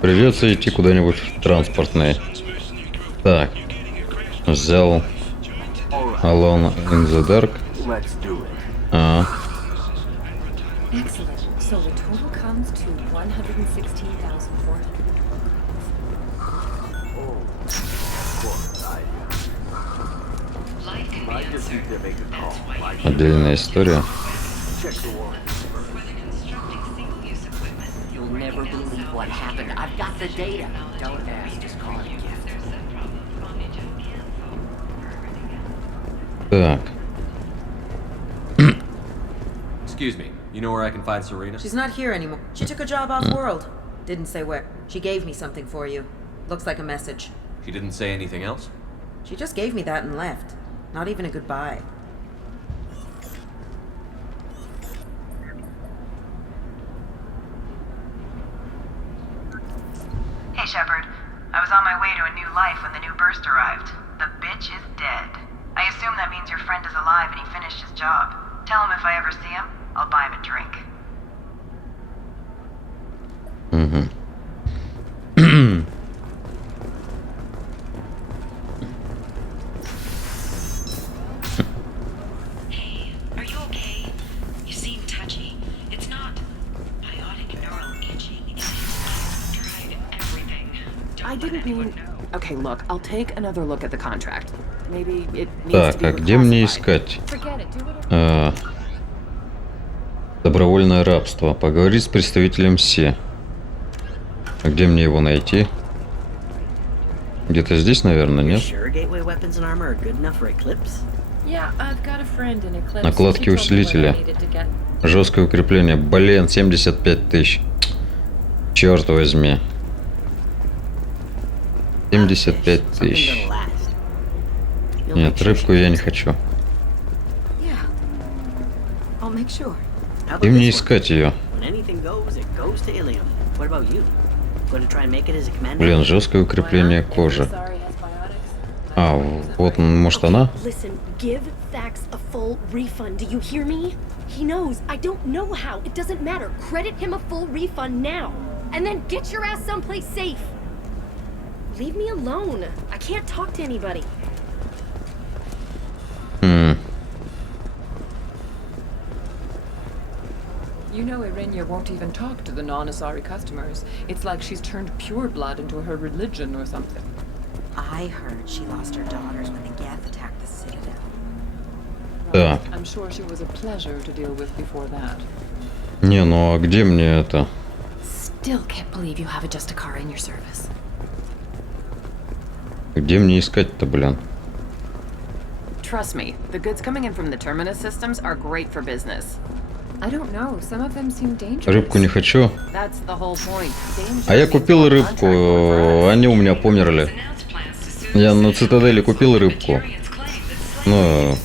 Придется идти куда-нибудь в транспортный. Так. Взял Alone in the Dark. Excellent. So the total comes to 116,400. Отдельная история. You'll never believe what happened. I've got the data. Don't ask, just call it a gift. Так. Excuse me, you know where I can find Serena? She's not here anymore. She took a job off-world. Didn't say where. She gave me something for you. Looks like a message. She didn't say anything else? She just gave me that and left. Not even a goodbye. Hey, Shepard. I was on my way to a new life when the new burst arrived. The bitch is dead. I assume that means your friend is alive and he finished his job. Tell him if I ever see him, I'll buy him a drink. I didn't mean... Okay, look, I'll take another look at the contract. Maybe it needs to Так, be а где мне reclassified. искать? Forget it, do whatever. Добровольное рабство. Поговорить с представителем Се. А где мне его найти? Где-то здесь, наверное, нет? Накладки усилителя. Жесткое укрепление. Блин, 75 тысяч. Черт возьми. 75 тысяч. Нет, рыбку я не хочу. Где мне искать ее? Блин, жесткое укрепление кожи. А, вот, может, она? Listen, give Thax a full refund. Do you hear me? He knows. I don't know how. It doesn't matter. Credit him a full refund now. And then get your ass someplace safe. Leave me alone. I can't talk to anybody. You know Irenia won't even talk to the non-Asari customers. It's like she's turned pure blood into her religion or something. I heard she lost her daughters when the Geth attacked the Citadel. Так. I'm sure she was a pleasure to deal with before that. Не, ну а где мне это? Still can't believe you have a Justicar in your service. Где мне искать-то, блин? Trust me, the goods coming in from the Terminus systems are great for business. I don't know, some of them seem dangerous. Рыбку не хочу. That's the whole point. А я купил рыбку, они у меня померли. Я на Цитадели купил рыбку. Ну,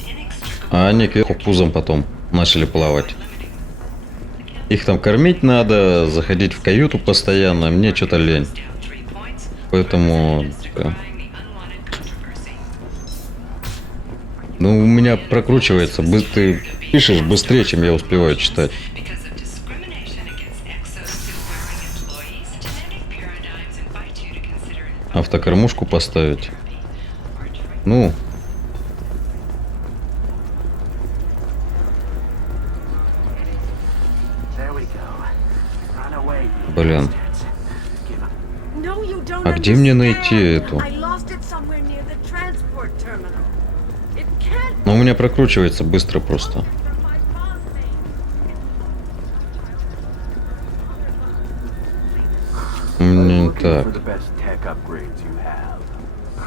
а они кверху пузом потом начали плавать. Их там кормить надо, заходить в каюту постоянно, мне что-то лень. Поэтому... Ну, у меня прокручивается. Ты пишешь быстрее, чем я успеваю читать. Автокормушку поставить. Ну. Блин. А где мне найти эту? Но у меня прокручивается быстро просто. Не так.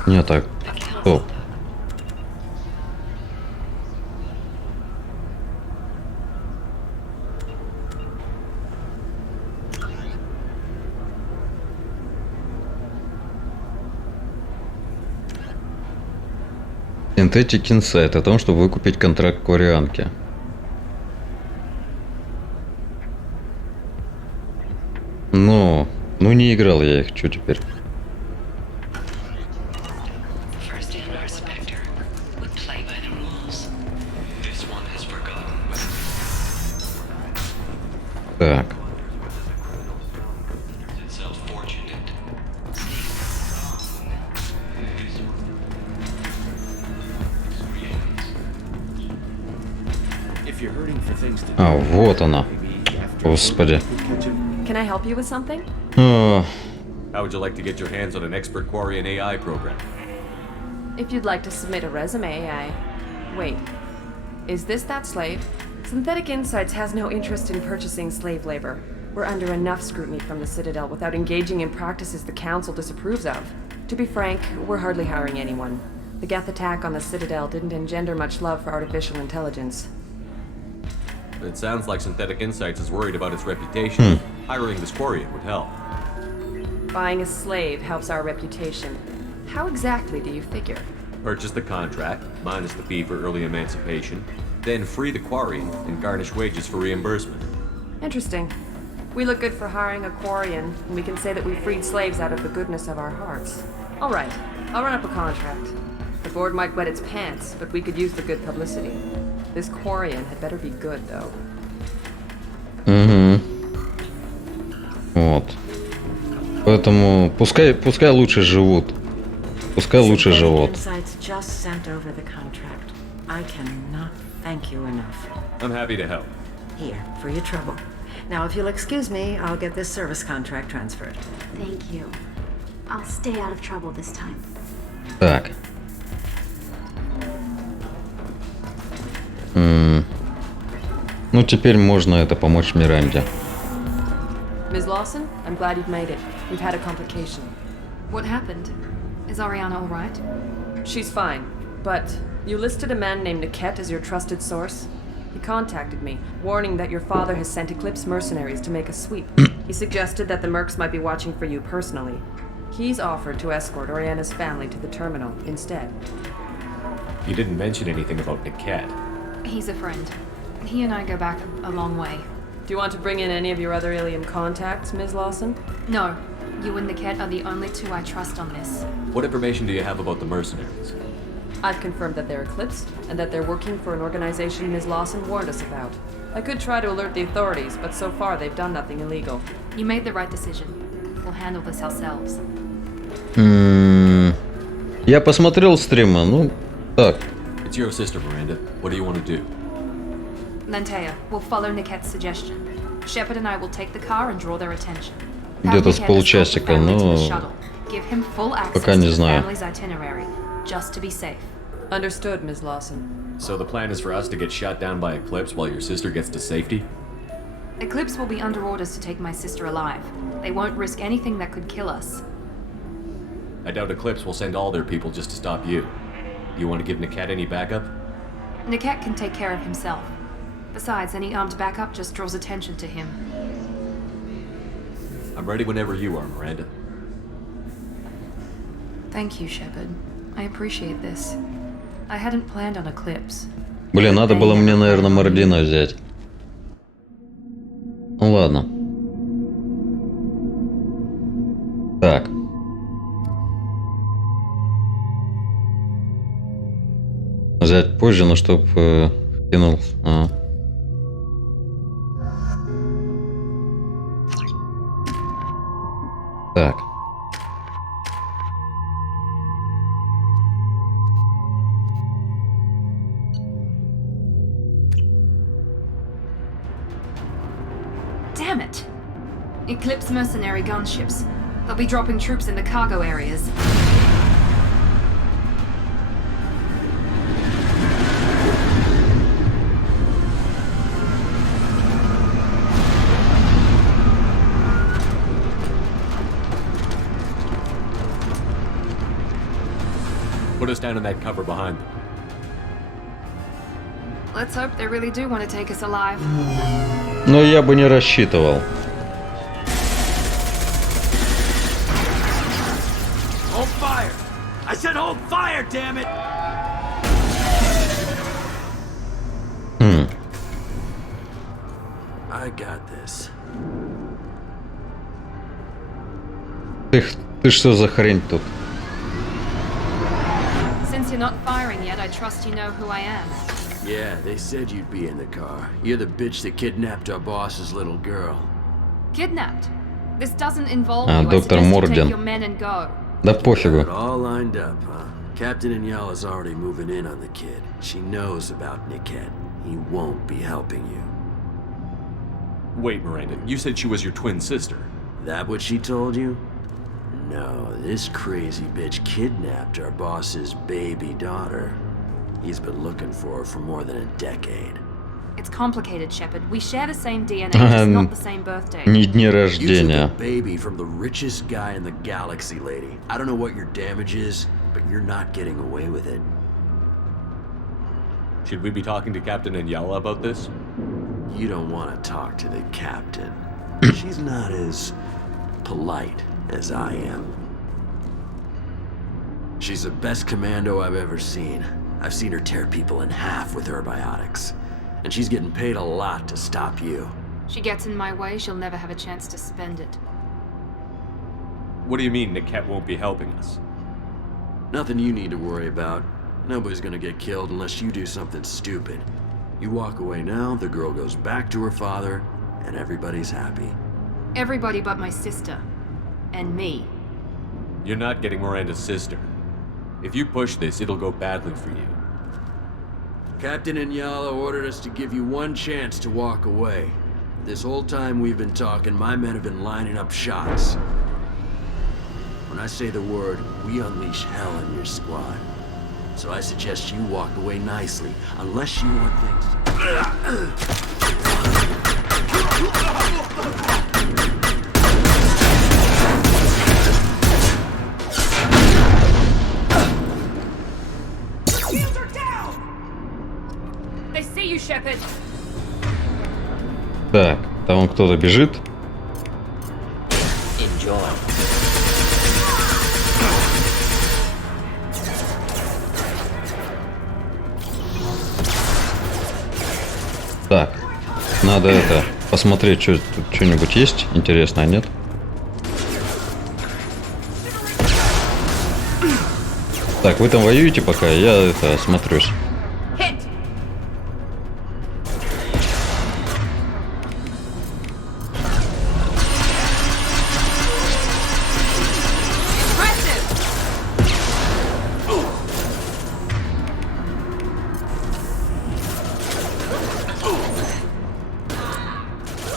Не так. Стоп. Synthetic Insight о том, чтобы выкупить контракт Корианки. Ну не играл я их, что теперь? Так. А, вот она. Господи. Can I help you with something? How would you like to get your hands on an expert Quarian AI program? If you'd like to submit a resume, Wait. Is this that slave? Synthetic Insights has no interest in purchasing slave labor. We're under enough scrutiny from the Citadel without engaging in practices the Council disapproves of. To be frank, we're hardly hiring anyone. The Geth attack on the Citadel didn't engender much love for artificial intelligence. It sounds like Synthetic Insights is worried about its reputation. Hiring this Quarian would help. Buying a slave helps our reputation. How exactly do you figure? Purchase the contract, minus the fee for early emancipation, then free the Quarian and garnish wages for reimbursement. Interesting. We look good for hiring a Quarian, and we can say that we freed slaves out of the goodness of our hearts. All right, I'll run up a contract. The board might wet its pants, but we could use the good publicity. This Quarian had better be good, though. Вот. Поэтому пускай лучше живут. Пускай лучше живут. I'm happy to help. Here, for your trouble. Now, if you'll excuse me, I'll get this service contract transferred. Thank you. I'll stay out of trouble this time. Так. Ну, теперь можно это помочь Миранде. Ms. Lawson, I'm glad you've made it. We've had a complication. What happened? Is Ariana all right? She's fine, but you listed a man named Niket as your trusted source. He contacted me, warning that your father has sent Eclipse mercenaries to make a sweep. He suggested that the Mercs might be watching for you personally. He's offered to escort Oriana's family to the terminal instead. You didn't mention anything about Niket. He's a friend. He and I go back a long way. Do you want to bring in any of your other Ilium contacts, Ms. Lawson? No. You and Niket are the only two I trust on this. What information do you have about the mercenaries? I've confirmed that they're Eclipse, and that they're working for an organization Ms. Lawson warned us about. I could try to alert the authorities, but so far they've done nothing illegal. You made the right decision. We'll handle this ourselves. Я посмотрел стримы, ну, так. It's your sister, Miranda. What do you want to do? Lantea, we'll follow Niket's suggestion. Shepard and I will take the car and draw their attention. Где-то с полчасика, но Give him full access пока не to the знаю. family's itinerary, just to be safe. Understood, Ms. Lawson. So the plan is for us to get shot down by Eclipse while your sister gets to safety? Eclipse will be under orders to take my sister alive. They won't risk anything that could kill us. I doubt Eclipse will send all their people just to stop you. You want to give Niket any backup? Niket can take care of himself. Besides, any armed backup just draws attention to him. I'm ready whenever you are, Miranda. Thank you, Shepard. I appreciate this. I hadn't planned on Eclipse. Блин, надо было мне, наверное, Мардина взять. Ну ладно. Так. Взять позже, но чтоб кинул. Так. Damn it! Eclipse mercenary gunships. They'll be dropping troops in the cargo areas. Put us down in that cover behind them. Let's hope they really do want to take us alive. Но я бы не рассчитывал. Hold fire! I said hold fire, damn it! I got this. Ты что за хрень тут? Since you're not firing yet, I trust you know who I am. Yeah, they said you'd be in the car. You're the bitch that kidnapped our boss's little girl. Kidnapped? This doesn't involve А, you. I доктор suggest you Морген. take your men and go. Да пофигу. All lined up, huh? Captain Inyala's already moving in on the kid. She knows about Niket. He won't be helping you. Wait, Miranda, you said she was your twin sister. That what she told you? No, this crazy bitch kidnapped our boss's baby daughter. He's been looking for her for more than a decade. It's complicated, Shepard. We share the same DNA, just not the same birthday. Не дни You рождения. took a baby from the richest guy in the galaxy, lady. I don't know what your damage is, but you're not getting away with it. Should we be talking to Captain Inyala about this? You don't want to talk to the captain. She's not as polite as I am. She's the best commando I've ever seen. I've seen her tear people in half with her biotics. And she's getting paid a lot to stop you. She gets in my way, she'll never have a chance to spend it. What do you mean Niket won't be helping us? Nothing you need to worry about. Nobody's gonna get killed unless you do something stupid. You walk away now, the girl goes back to her father, and everybody's happy. Everybody but my sister. And me. You're not getting Miranda's sister. If you push this, it'll go badly for you. Captain Inyala ordered us to give you one chance to walk away. This whole time we've been talking, my men have been lining up shots. When I say the word, we unleash hell in your squad. So I suggest you walk away nicely, unless you want things. Shields are down! They see you, Shepard. Так, там кто-то бежит. Enjoy. Так, надо это посмотреть, что тут что-нибудь есть интересное, нет? Так, вы там воюете пока, я это осмотрюсь.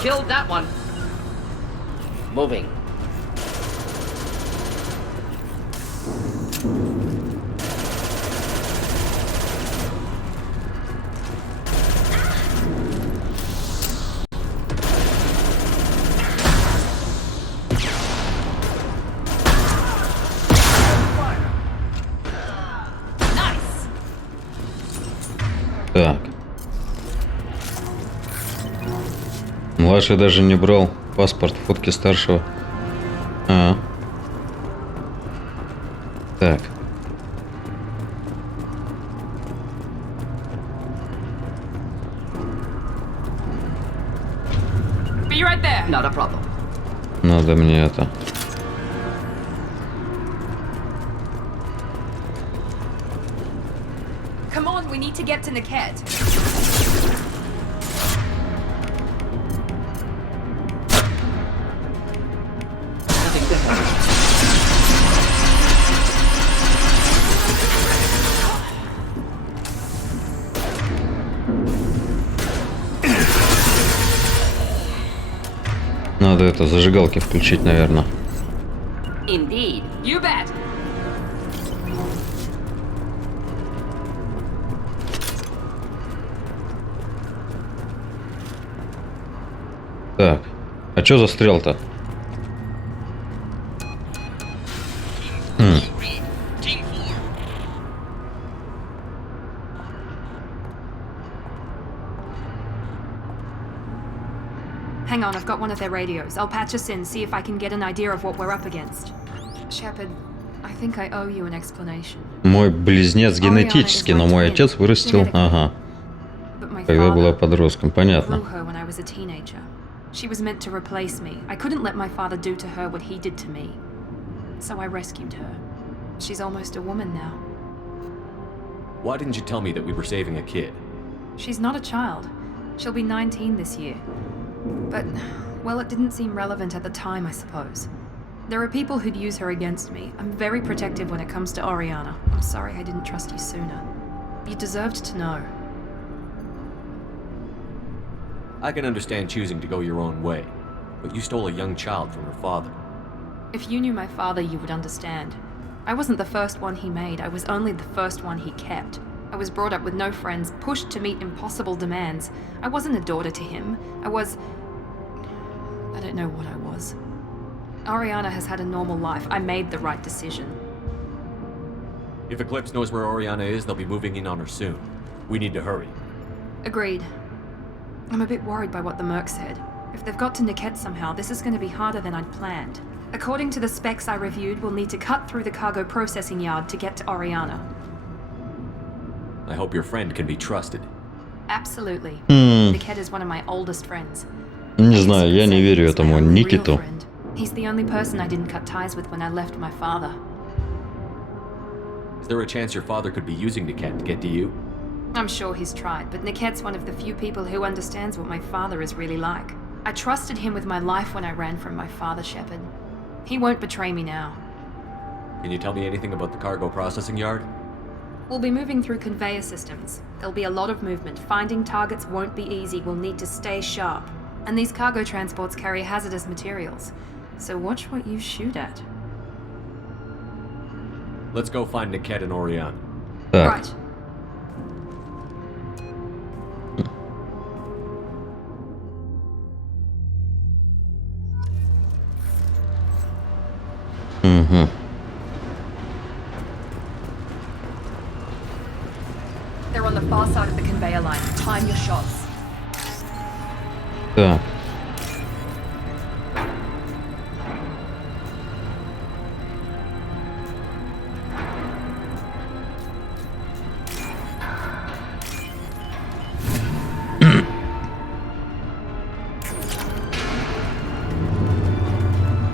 Killed that one. Moving. Так. Младший даже не брал паспорт, фотки старшего. Так. Be right there. Not a problem. Надо мне это. Come on, we need to get to Niket. Надо это зажигалки включить, наверное. Indeed. You bet. Так. А чё застрял-то? Hang on, I've got one of their radios. I'll patch us in, see if I can get an idea of what we're up against. Shepard, I think I owe you an explanation. Мой близнец генетически, но мой отец вырастил... Ага. Когда была подростком, понятно. When I was a teenager. She was meant to replace me. I couldn't let my father do to her what he did to me. So I rescued her. She's almost a woman now. Why didn't you tell me that we were saving a kid? She's not a child. She'll be 19 this year. But, well, it didn't seem relevant at the time, I suppose. There are people who'd use her against me. I'm very protective when it comes to Oriana. I'm sorry I didn't trust you sooner. You deserved to know. I can understand choosing to go your own way, but you stole a young child from her father. If you knew my father, you would understand. I wasn't the first one he made. I was only the first one he kept. I was brought up with no friends, pushed to meet impossible demands. I wasn't a daughter to him. I don't know what I was. Oriana has had a normal life. I made the right decision. If Eclipse knows where Oriana is, they'll be moving in on her soon. We need to hurry. Agreed. I'm a bit worried by what the Merc said. If they've got to Niket somehow, this is going to be harder than I'd planned. According to the specs I reviewed, we'll need to cut through the cargo processing yard to get to Oriana. I hope your friend can be trusted. Absolutely. Niket is one of my oldest friends. Не знаю, я не верю этому Никиту. He's the only person I didn't cut ties with when I left my father. Is there a chance your father could be using Niket to get to you? I'm sure he's tried, but Niket's one of the few people who understands what my father is really like. I trusted him with my life when I ran from my father, Shepard. He won't betray me now. Can you tell me anything about the cargo processing yard? We'll be moving through conveyor systems. There'll be a lot of movement. Finding targets won't be easy. We'll need to stay sharp. And these cargo transports carry hazardous materials. So watch what you shoot at. Let's go find Niket and Orion. Так. Right. Угу. They're on the far side of the conveyor line. Time your shots. Так.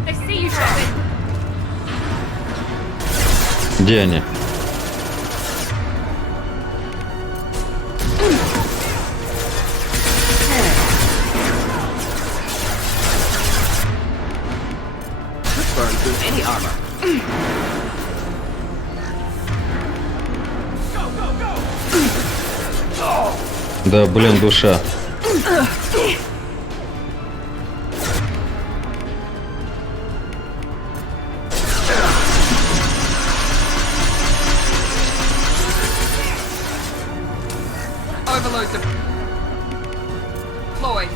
They see you, Shepard. Где они? Burn through any armor. Да, блин, душа. Overload them. Floyd.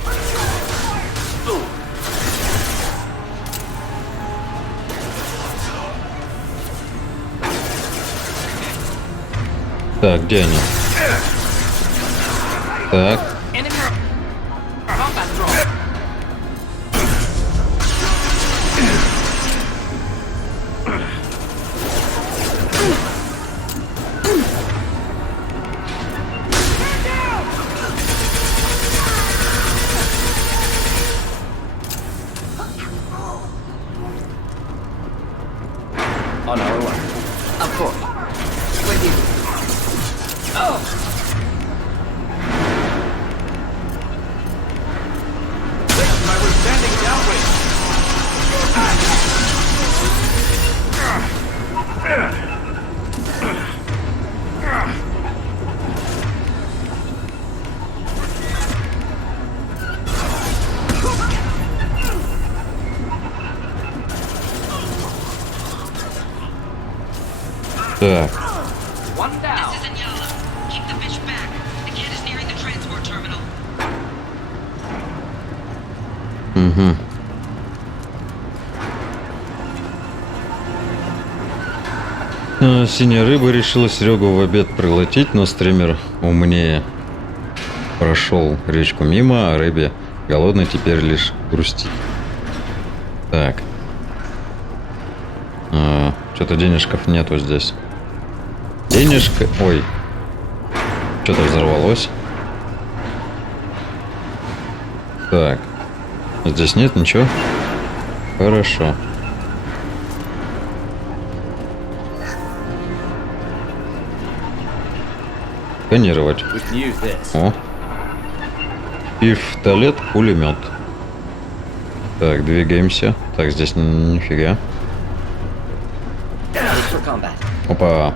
Так, где они? Так. Enemy. Combat drop. On our way. Of course. With you. Oh! Victim I was standing down with. Так. One down. This is Inyala. Keep the bitch back. The kid is nearing the transport terminal. Угу. Синяя рыба решила Серегу в обед проглотить, но стример умнее прошел речку мимо, а рыбе голодный теперь лишь грустит. Так. Что-то денежков нету здесь. Денежка... Ой. Что-то взорвалось. Так. Здесь нет ничего? Хорошо. Сканировать. О. Пистолет, пулемет. Так, двигаемся. Так, здесь нифига. Опа.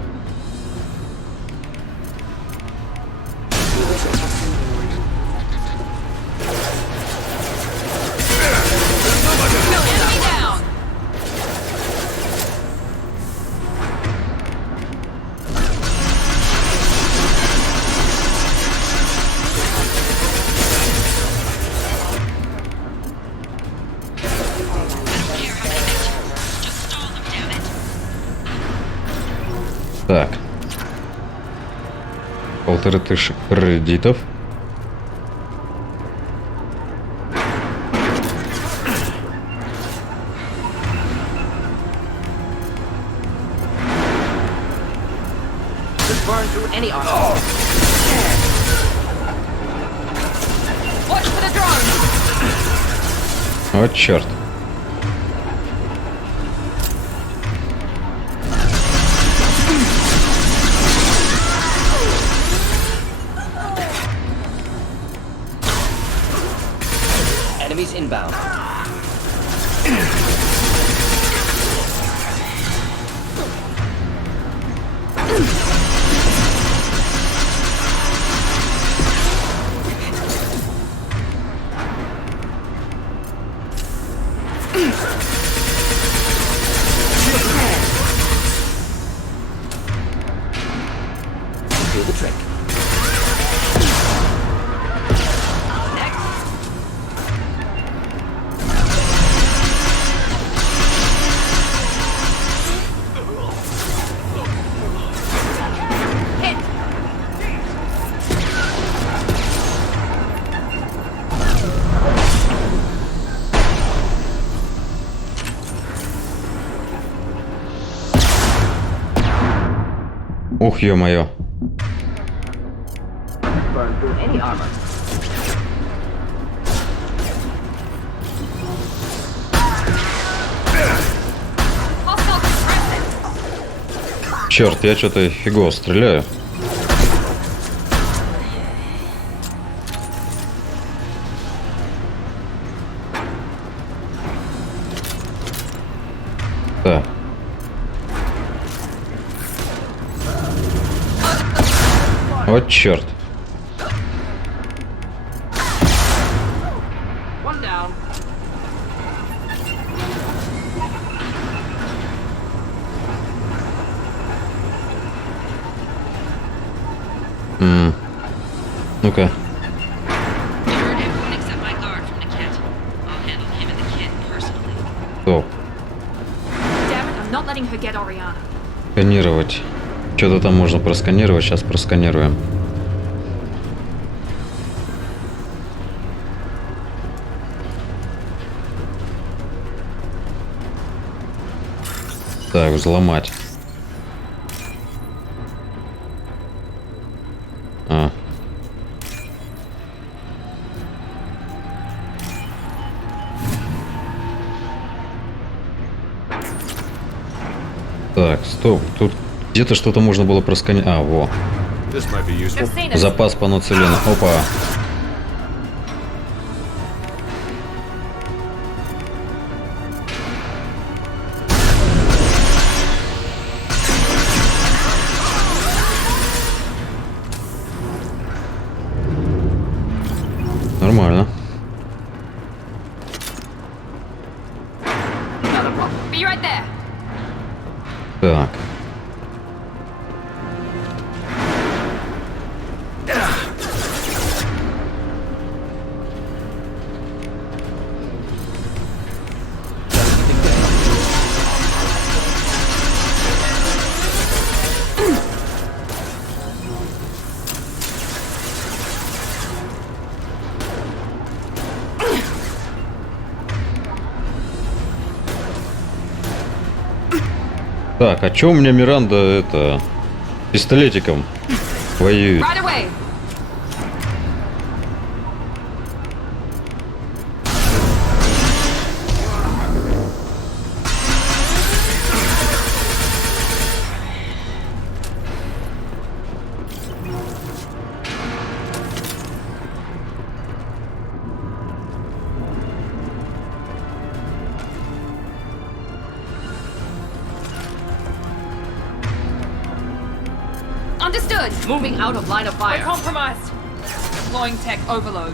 Так. 1500 кредитов. Burn through any armor. Watch for the drone. Вот черт. Enemies inbound. Ух, ё-моё. Burn through any armor. Черт, я что-то фигово стреляю. Так. Вот черт. One down. Ну-ка. Стоп. Сканировать. Что-то там можно просканировать. Сейчас просканируем. Так, взломать. Так, стоп. Тут где-то что-то можно было просканировать. Во. Запас паноцилина. Опа. Нормально. Так. Так, а чё у меня Миранда это пистолетиком воюет? Understood. Moving out of line of fire. We're compromised. Deploying tech overload.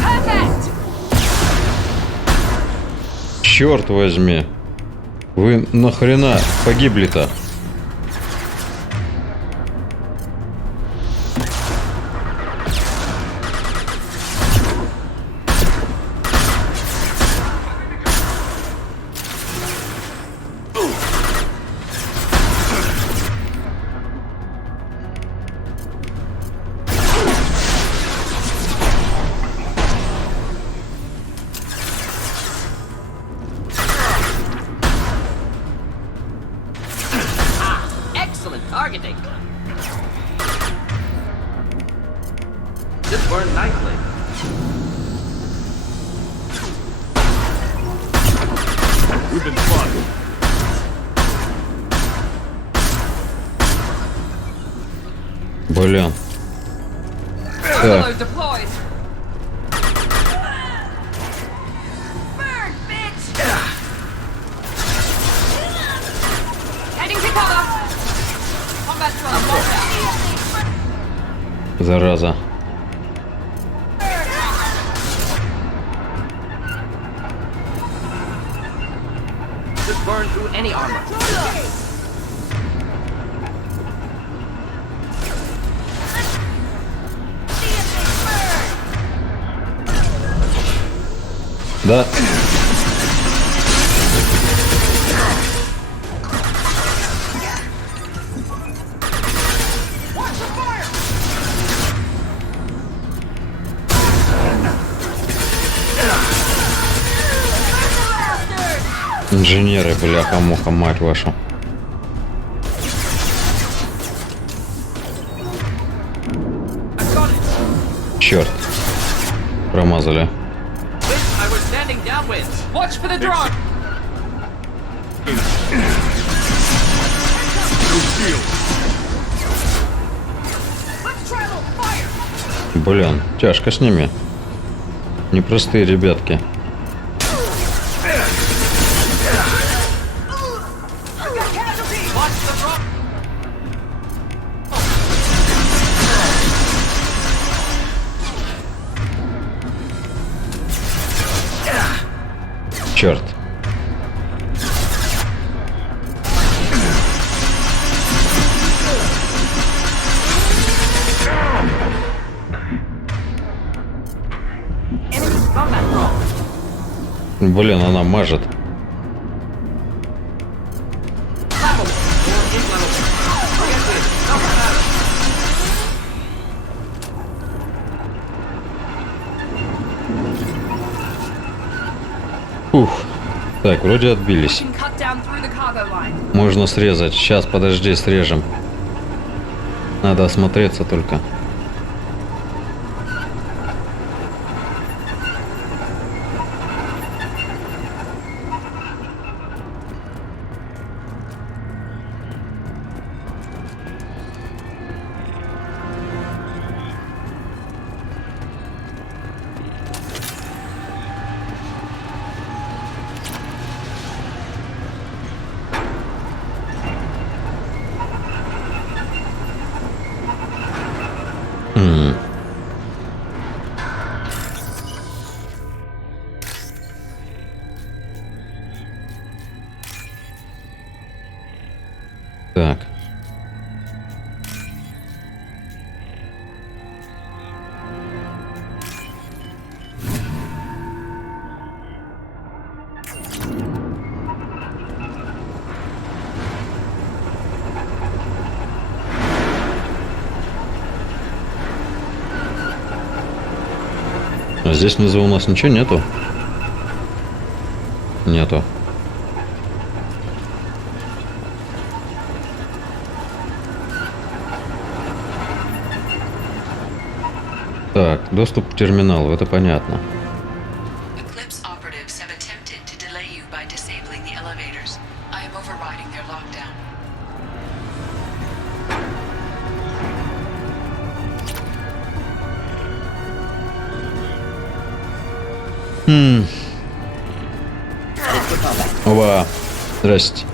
Perfect. Черт возьми. Вы нахрена погибли-то? Targeting. This burned nicely. We've been spotted. Блин. Overload deployed. Heading to cover. Combat drone lockdown. Зараза. Just burn through any armor. Да. Инженеры, бляха-муха, мать вашу. Черт. Промазали. I was standing downwind. Watch for the drone! Блин, тяжко с ними. Непростые ребятки. Черт. Блин, она мажет. Ух. Так, вроде отбились. Можно срезать. Сейчас, подожди, срежем. Надо осмотреться только. Так. А здесь внизу у нас ничего нету? Нету. Так, доступ к терминалу, это понятно. Eclipse operatives have attempted to delay you by disabling the elevators. I am overriding their lockdown. Ова. Здрасте.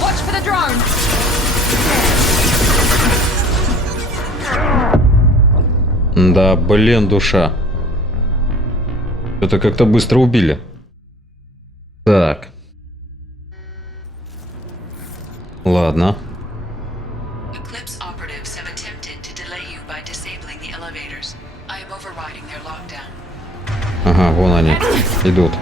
Watch for the drone! Да, блин, душа. Это как-то быстро убили. Так. Ладно. Eclipse operatives have attempted to delay you by disabling the elevators. I am overriding their lockdown. Ага, вон они. Идут.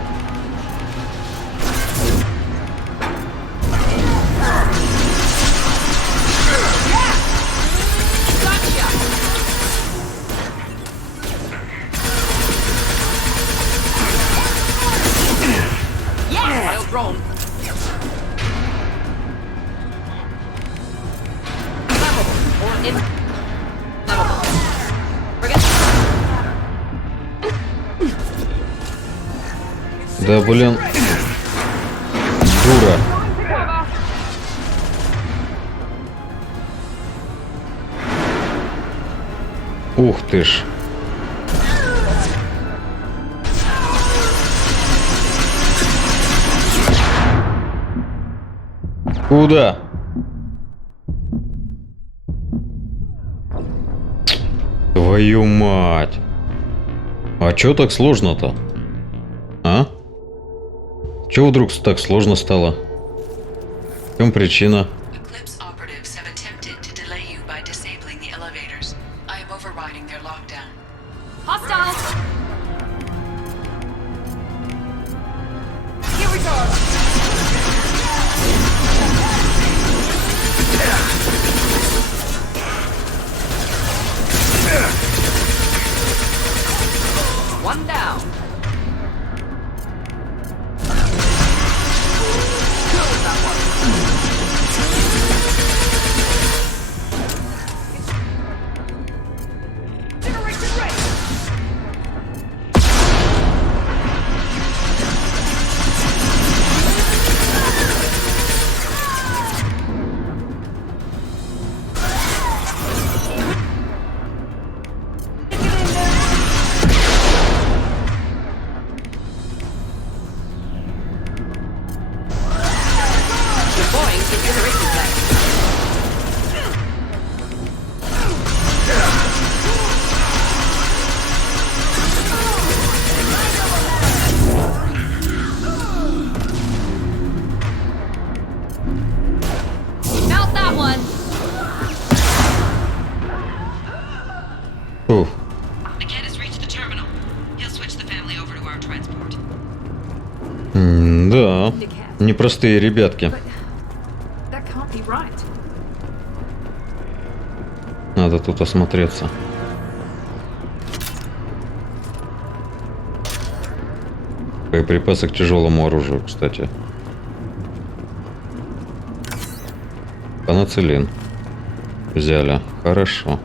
Drone. Да, блин. Дура. Ух ты ж. Куда? Твою мать. А чё так сложно-то? А? Чё вдруг так сложно стало? В чем причина? Eclipse operatives have attempted to delay you by disabling the elevators. I am overriding their lockdown. Hostiles! Here we go! One down. Kill that one. Generation ready. Фух. Да, непростые ребятки. Надо тут осмотреться. Боеприпасы к тяжелому оружию, кстати. Пенициллин. Взяли. Хорошо.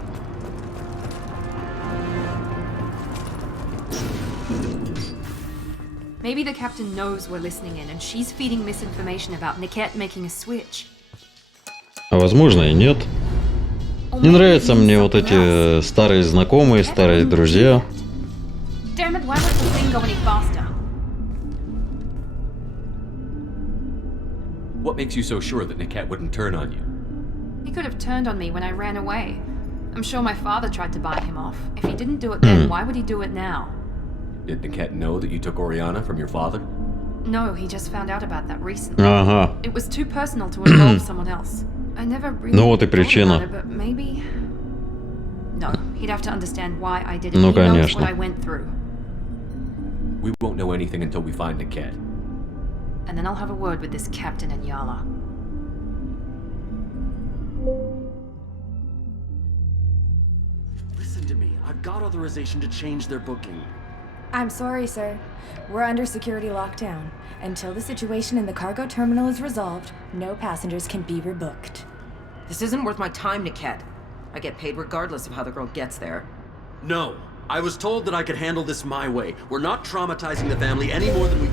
Maybe the captain knows we're listening in, and she's feeding misinformation about Niket making a switch. А возможно и нет. Не нравятся мне вот эти старые знакомые, старые друзья. Damn it, why does the thing go any faster? What makes you so sure that Niket wouldn't turn on you? He could have turned on me when I ran away. I'm sure my father tried to buy him off. If he didn't do it then, why would he do it now? Did Niket know that you took Oriana from your father? No, he just found out about that recently. Ага. It was too personal to involve someone else. I never really Ну вот и thought причина. about it, but maybe... No, he'd have to understand why I did it. Ну, He knows конечно. what I went through. We won't know anything until we find Niket. And then I'll have a word with this captain and Yala. Listen to me. I've got authorization to change their booking. I'm sorry, sir. We're under security lockdown. Until the situation in the cargo terminal is resolved, no passengers can be rebooked. This isn't worth my time, Niket. I get paid regardless of how the girl gets there. No. I was told that I could handle this my way. We're not traumatizing the family any more than we...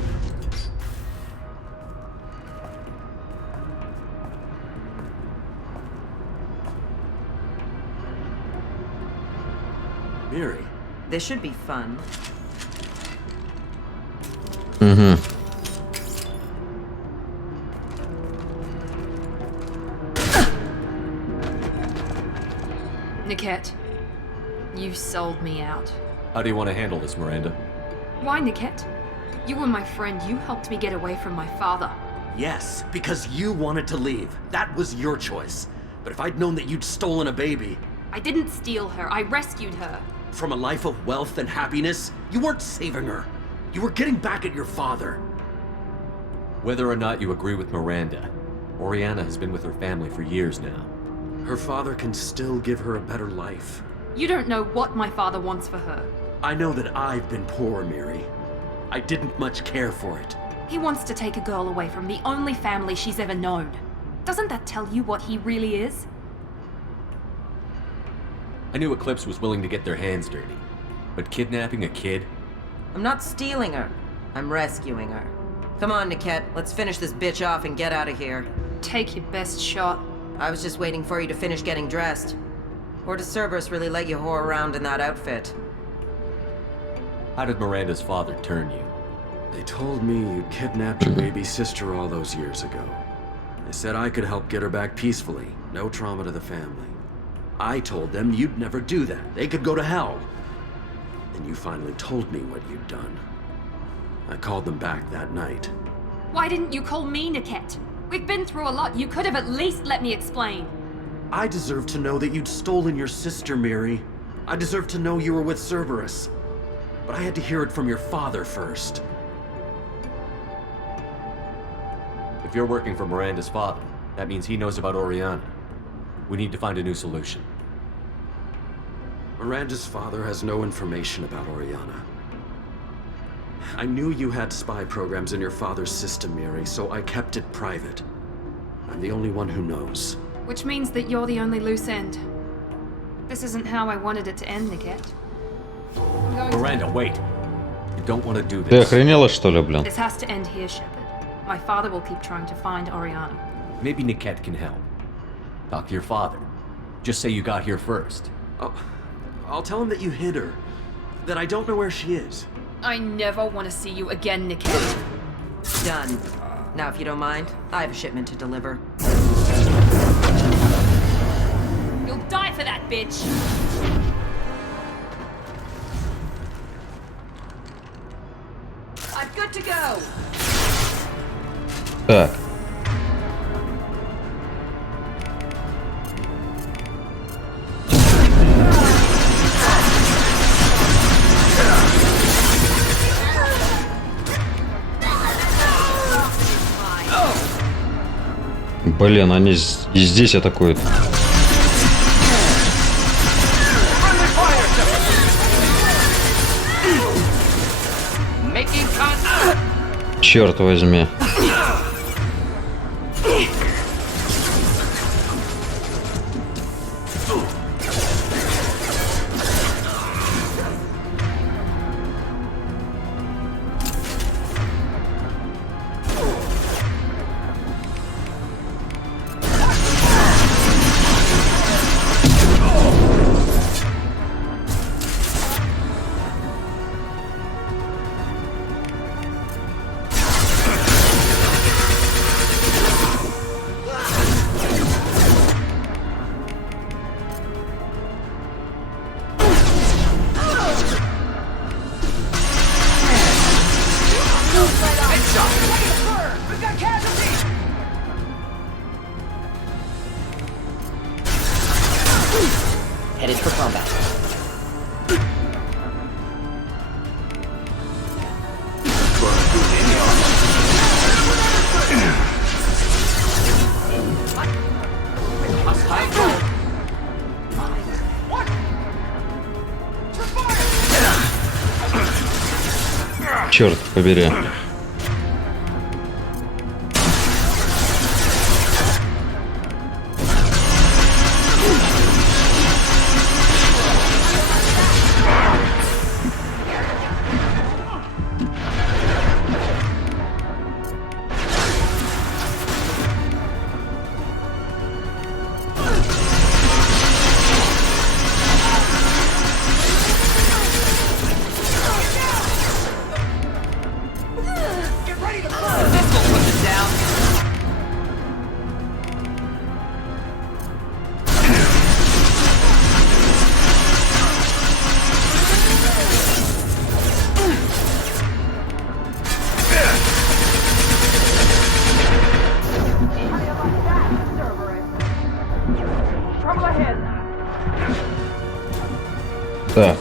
Miri. This should be fun. Угу. Niket, you sold me out. How do you want to handle this, Miranda? Why, Niket? You were my friend. You helped me get away from my father. Yes, because you wanted to leave. That was your choice. But if I'd known that you'd stolen a baby... I didn't steal her. I rescued her. From a life of wealth and happiness, you weren't saving her. You were getting back at your father. Whether or not you agree with Miranda, Oriana has been with her family for years now. Her father can still give her a better life. You don't know what my father wants for her. I know that I've been poor, Miri. I didn't much care for it. He wants to take a girl away from the only family she's ever known. Doesn't that tell you what he really is? I knew Eclipse was willing to get their hands dirty, but kidnapping a kid? I'm not stealing her. I'm rescuing her. Come on, Niket. Let's finish this bitch off and get out of here. Take your best shot. I was just waiting for you to finish getting dressed. Or does Cerberus really let you whore around in that outfit? How did Miranda's father turn you? They told me you'd kidnapped your baby sister all those years ago. They said I could help get her back peacefully. No trauma to the family. I told them you'd never do that. They could go to hell. Then you finally told me what you'd done. I called them back that night. Why didn't you call me, Niket? We've been through a lot. You could have at least let me explain. I deserve to know that you'd stolen your sister, Miri. I deserve to know you were with Cerberus. but I had to hear it from your father first. If you're working for Miranda's father, that means he knows about Oriana. We need to find a new solution. Miranda's father has no information about Oriana. I knew you had spy programs in your father's system, Miri, so I kept it private. I'm the only one who knows. Which means that you're the only loose end. This isn't how I wanted it to end, Niket. Miranda, wait. You don't want to do Ты this. охренела, что ли, блин? This has to end here, Shepard. My father will keep trying to find Oriana. Maybe Niket can help. Talk to your father. Just say you got here first. Oh, I'll tell him that you hid her. That I don't know where she is. I never want to see you again, Niket. Done. Now, if you don't mind, I have a shipment to deliver. You'll die for that, bitch! I'm good to go! Так. Блин, они и здесь атакуют. Черт возьми. Headed for combat. Черт побери. Так.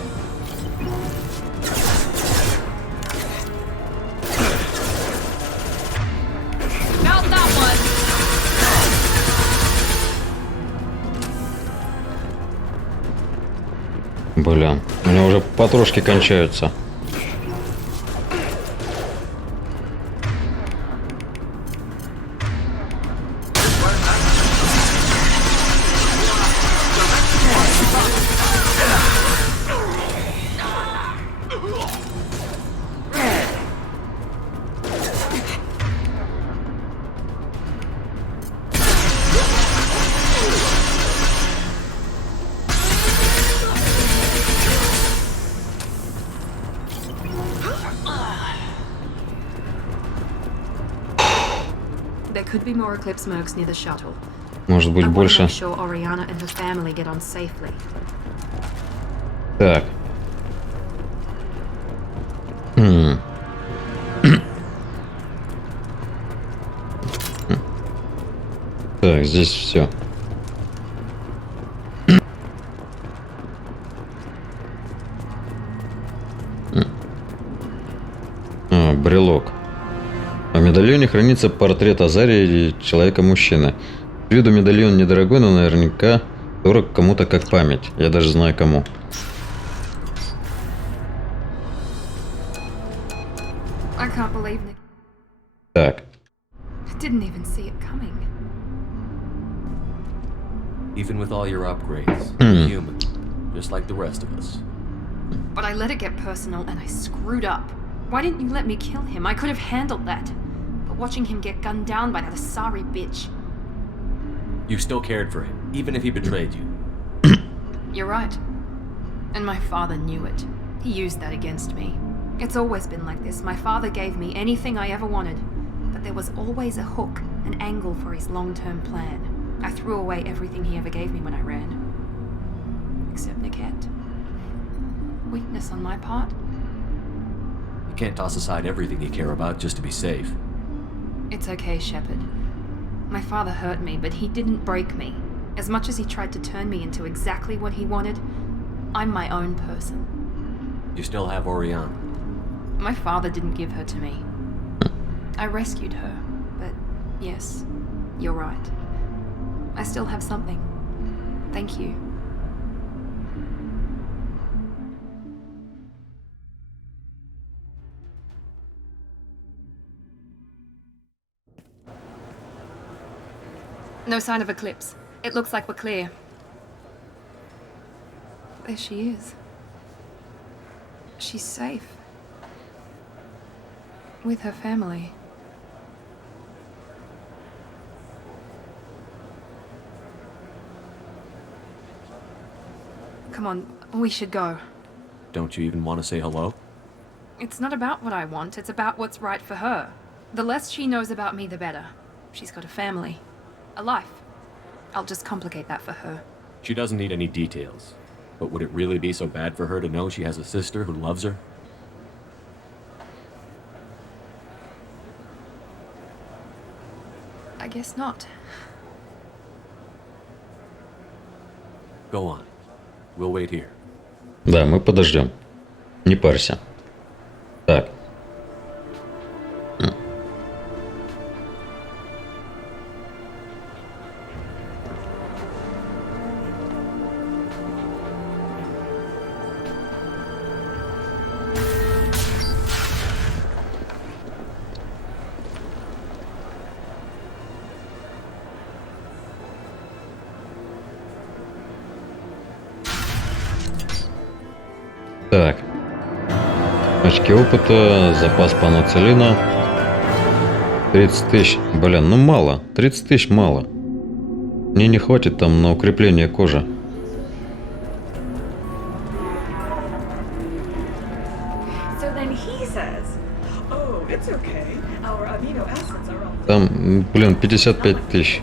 Блин, у меня уже патрошки кончаются. There could be more Eclipse mercs near the shuttle. Может быть, I want to больше. make sure Oriana and her family get on safely. Так. Так, здесь все. Прилог. В медальоне хранится портрет Азарии и человека-мужчины. С виду медальон недорогой, но наверняка дорог кому-то как память. Я даже знаю кому. I can't believe Nick Так. didn't even see it coming. Even with all your upgrades, you're human, just like the rest of us. But I let it get personal and I screwed up. Why didn't you let me kill him? I could have handled that. But watching him get gunned down by that Asari bitch. You still cared for him, even if he betrayed you. You're right. And my father knew it. He used that against me. It's always been like this. My father gave me anything I ever wanted. But there was always a hook, an angle for his long-term plan. I threw away everything he ever gave me when I ran. Except Niket. Weakness on my part. You can't toss aside everything you care about just to be safe. It's okay, Shepard. My father hurt me, but he didn't break me. As much as he tried to turn me into exactly what he wanted, I'm my own person. You still have Oriana. My father didn't give her to me. I rescued her, but yes, you're right. I still have something. Thank you. No sign of Eclipse. It looks like we're clear. There she is. She's safe. With her family. Come on, we should go. Don't you even want to say hello? It's not about what I want, it's about what's right for her. The less she knows about me, the better. She's got a family. A life. I'll just complicate that for her. She doesn't need any details. But would it really be so bad for her to know she has a sister who loves her? I guess not. Go on. We'll wait here. Да, мы подождем. Не парься. Так. Так. Очки опыта, запас паноцилина. 30 тысяч. Блин, ну мало. 30 тысяч мало. Мне не хватит там на укрепление кожи. Там, блин, 55 тысяч.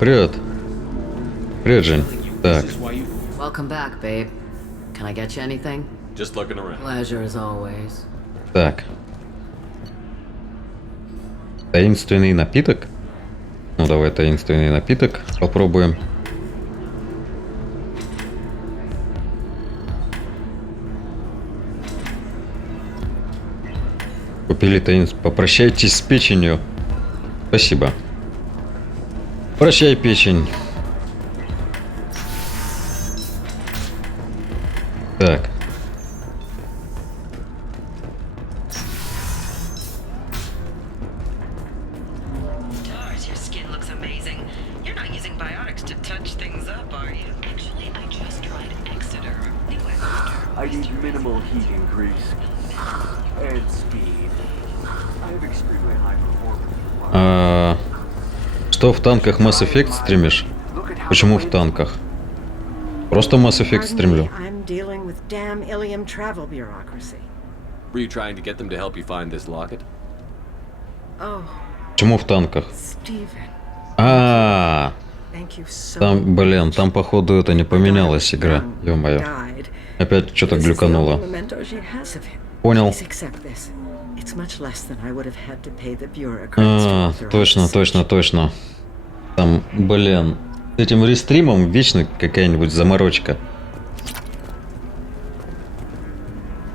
Привет. Привет, Жень. Так. Welcome back, babe. Can I get you anything? Just looking around. Pleasure as always. Так. Таинственный напиток? Ну давай таинственный напиток попробуем. Купили таинственный. Попрощайтесь с печенью. Спасибо. Прощай, печень. Так. Tars, your skin looks amazing. You're not using biotics to touch things up, are you? Actually, I just tried Exeter. New Exeter. I need minimal heat and grease. And speed. I have extremely high performance. Что в танках Mass Effect стримишь? Почему в танках? Просто Mass Effect стримлю. I'm dealing with damn Ilium travel bureaucracy. Were you trying to get them to help you find this locket? Oh, Почему в танках? Steven. Thank you so Там, блин, там походу это не поменялась игра. Ё-моё. Опять что-то глюкануло. Понял. Точно. Там, блин, с этим рестримом вечно какая-нибудь заморочка.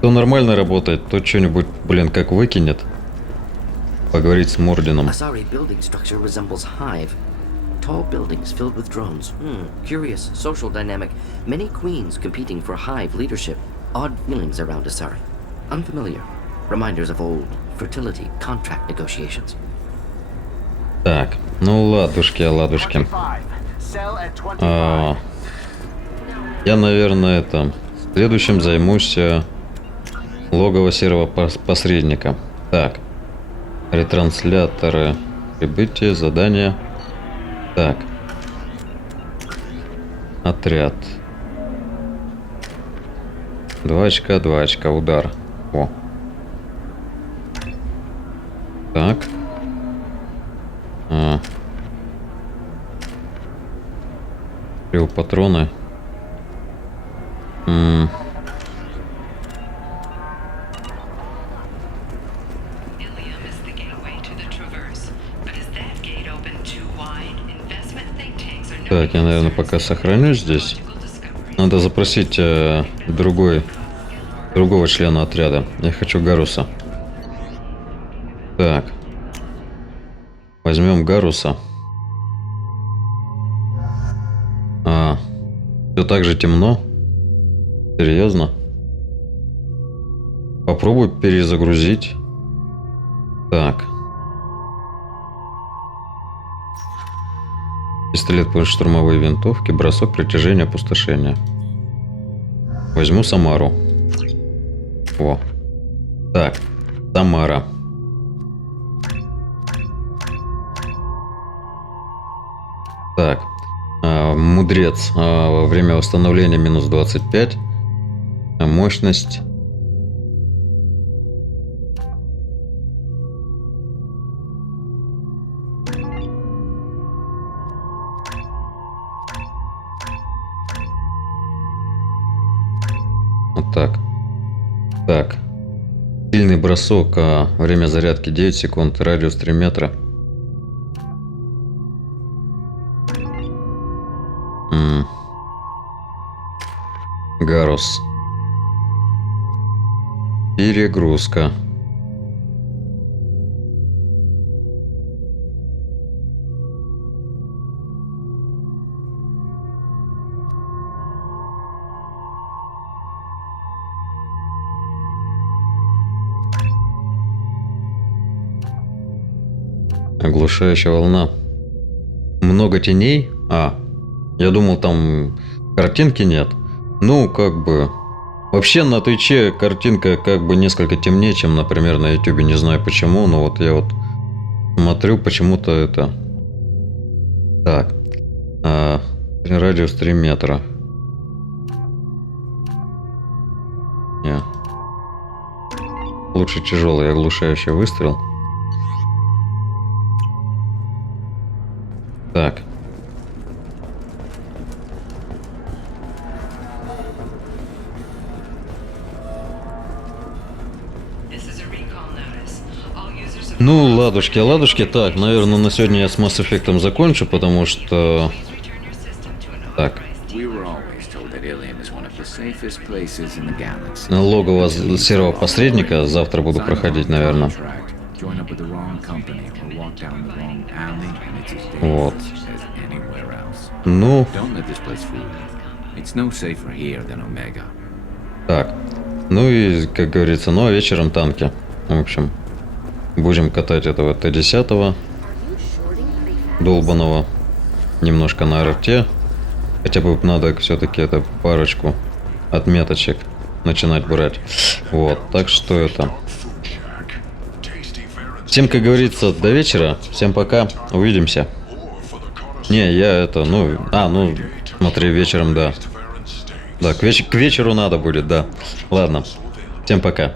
То нормально работает, то что-нибудь, блин, как выкинет. Поговорить с Мордином. Asari building structure resembles hive. Tall buildings filled with drones. Curious social dynamic. Many queens competing for hive leadership. Odd feelings around Asari. Unfamiliar. Reminders of old fertility contract negotiations. Так, ну ладушки, ладушки. Я, наверное, следующим займусь логово серого посредника. Так, ретрансляторы, прибытие, задания. Так, отряд. 2 очка, 2 очка, удар. О. Так. Патроны. Так, я, наверное, пока сохранюсь здесь. Надо запросить другого члена отряда. Я хочу Гаруса. Так. Возьмем Гаруса. Все так же темно? Серьезно? Попробуй перезагрузить. Так. Пистолет, штурмовые винтовки, бросок, притяжение, опустошение. Возьму Самару. О. Так. Самара. Так. Мудрец. Время восстановления минус 25. Мощность. Вот так. Так. Сильный бросок. Время зарядки 9 секунд. Радиус 3 метра. Гарус. Перегрузка. Оглушающая волна. Много теней? Я думал, там картинки нет. Ну, как бы... Вообще на Твиче картинка как бы несколько темнее, чем, например, на Ютубе. Не знаю почему, но вот я смотрю, почему-то это... Так. Радиус 3 метра. Не. Лучше тяжелый оглушающий выстрел. Так. Ну, ладушки, ладушки. Так, наверное, на сегодня я с Mass Effect закончу, потому что... Так. Логово серого посредника завтра буду проходить, наверное. Вот. Ну... Так. Ну и, как говорится, ну а вечером танки. В общем... Будем катать этого Т-10 долбаного немножко на арте. Хотя бы надо все-таки это парочку отметочек начинать брать. Вот, так что это. Всем, как говорится, до вечера. Всем пока. Увидимся. Не, я это, ну, смотри, вечером, да. Да, к вечеру надо будет, да. Ладно. Всем пока.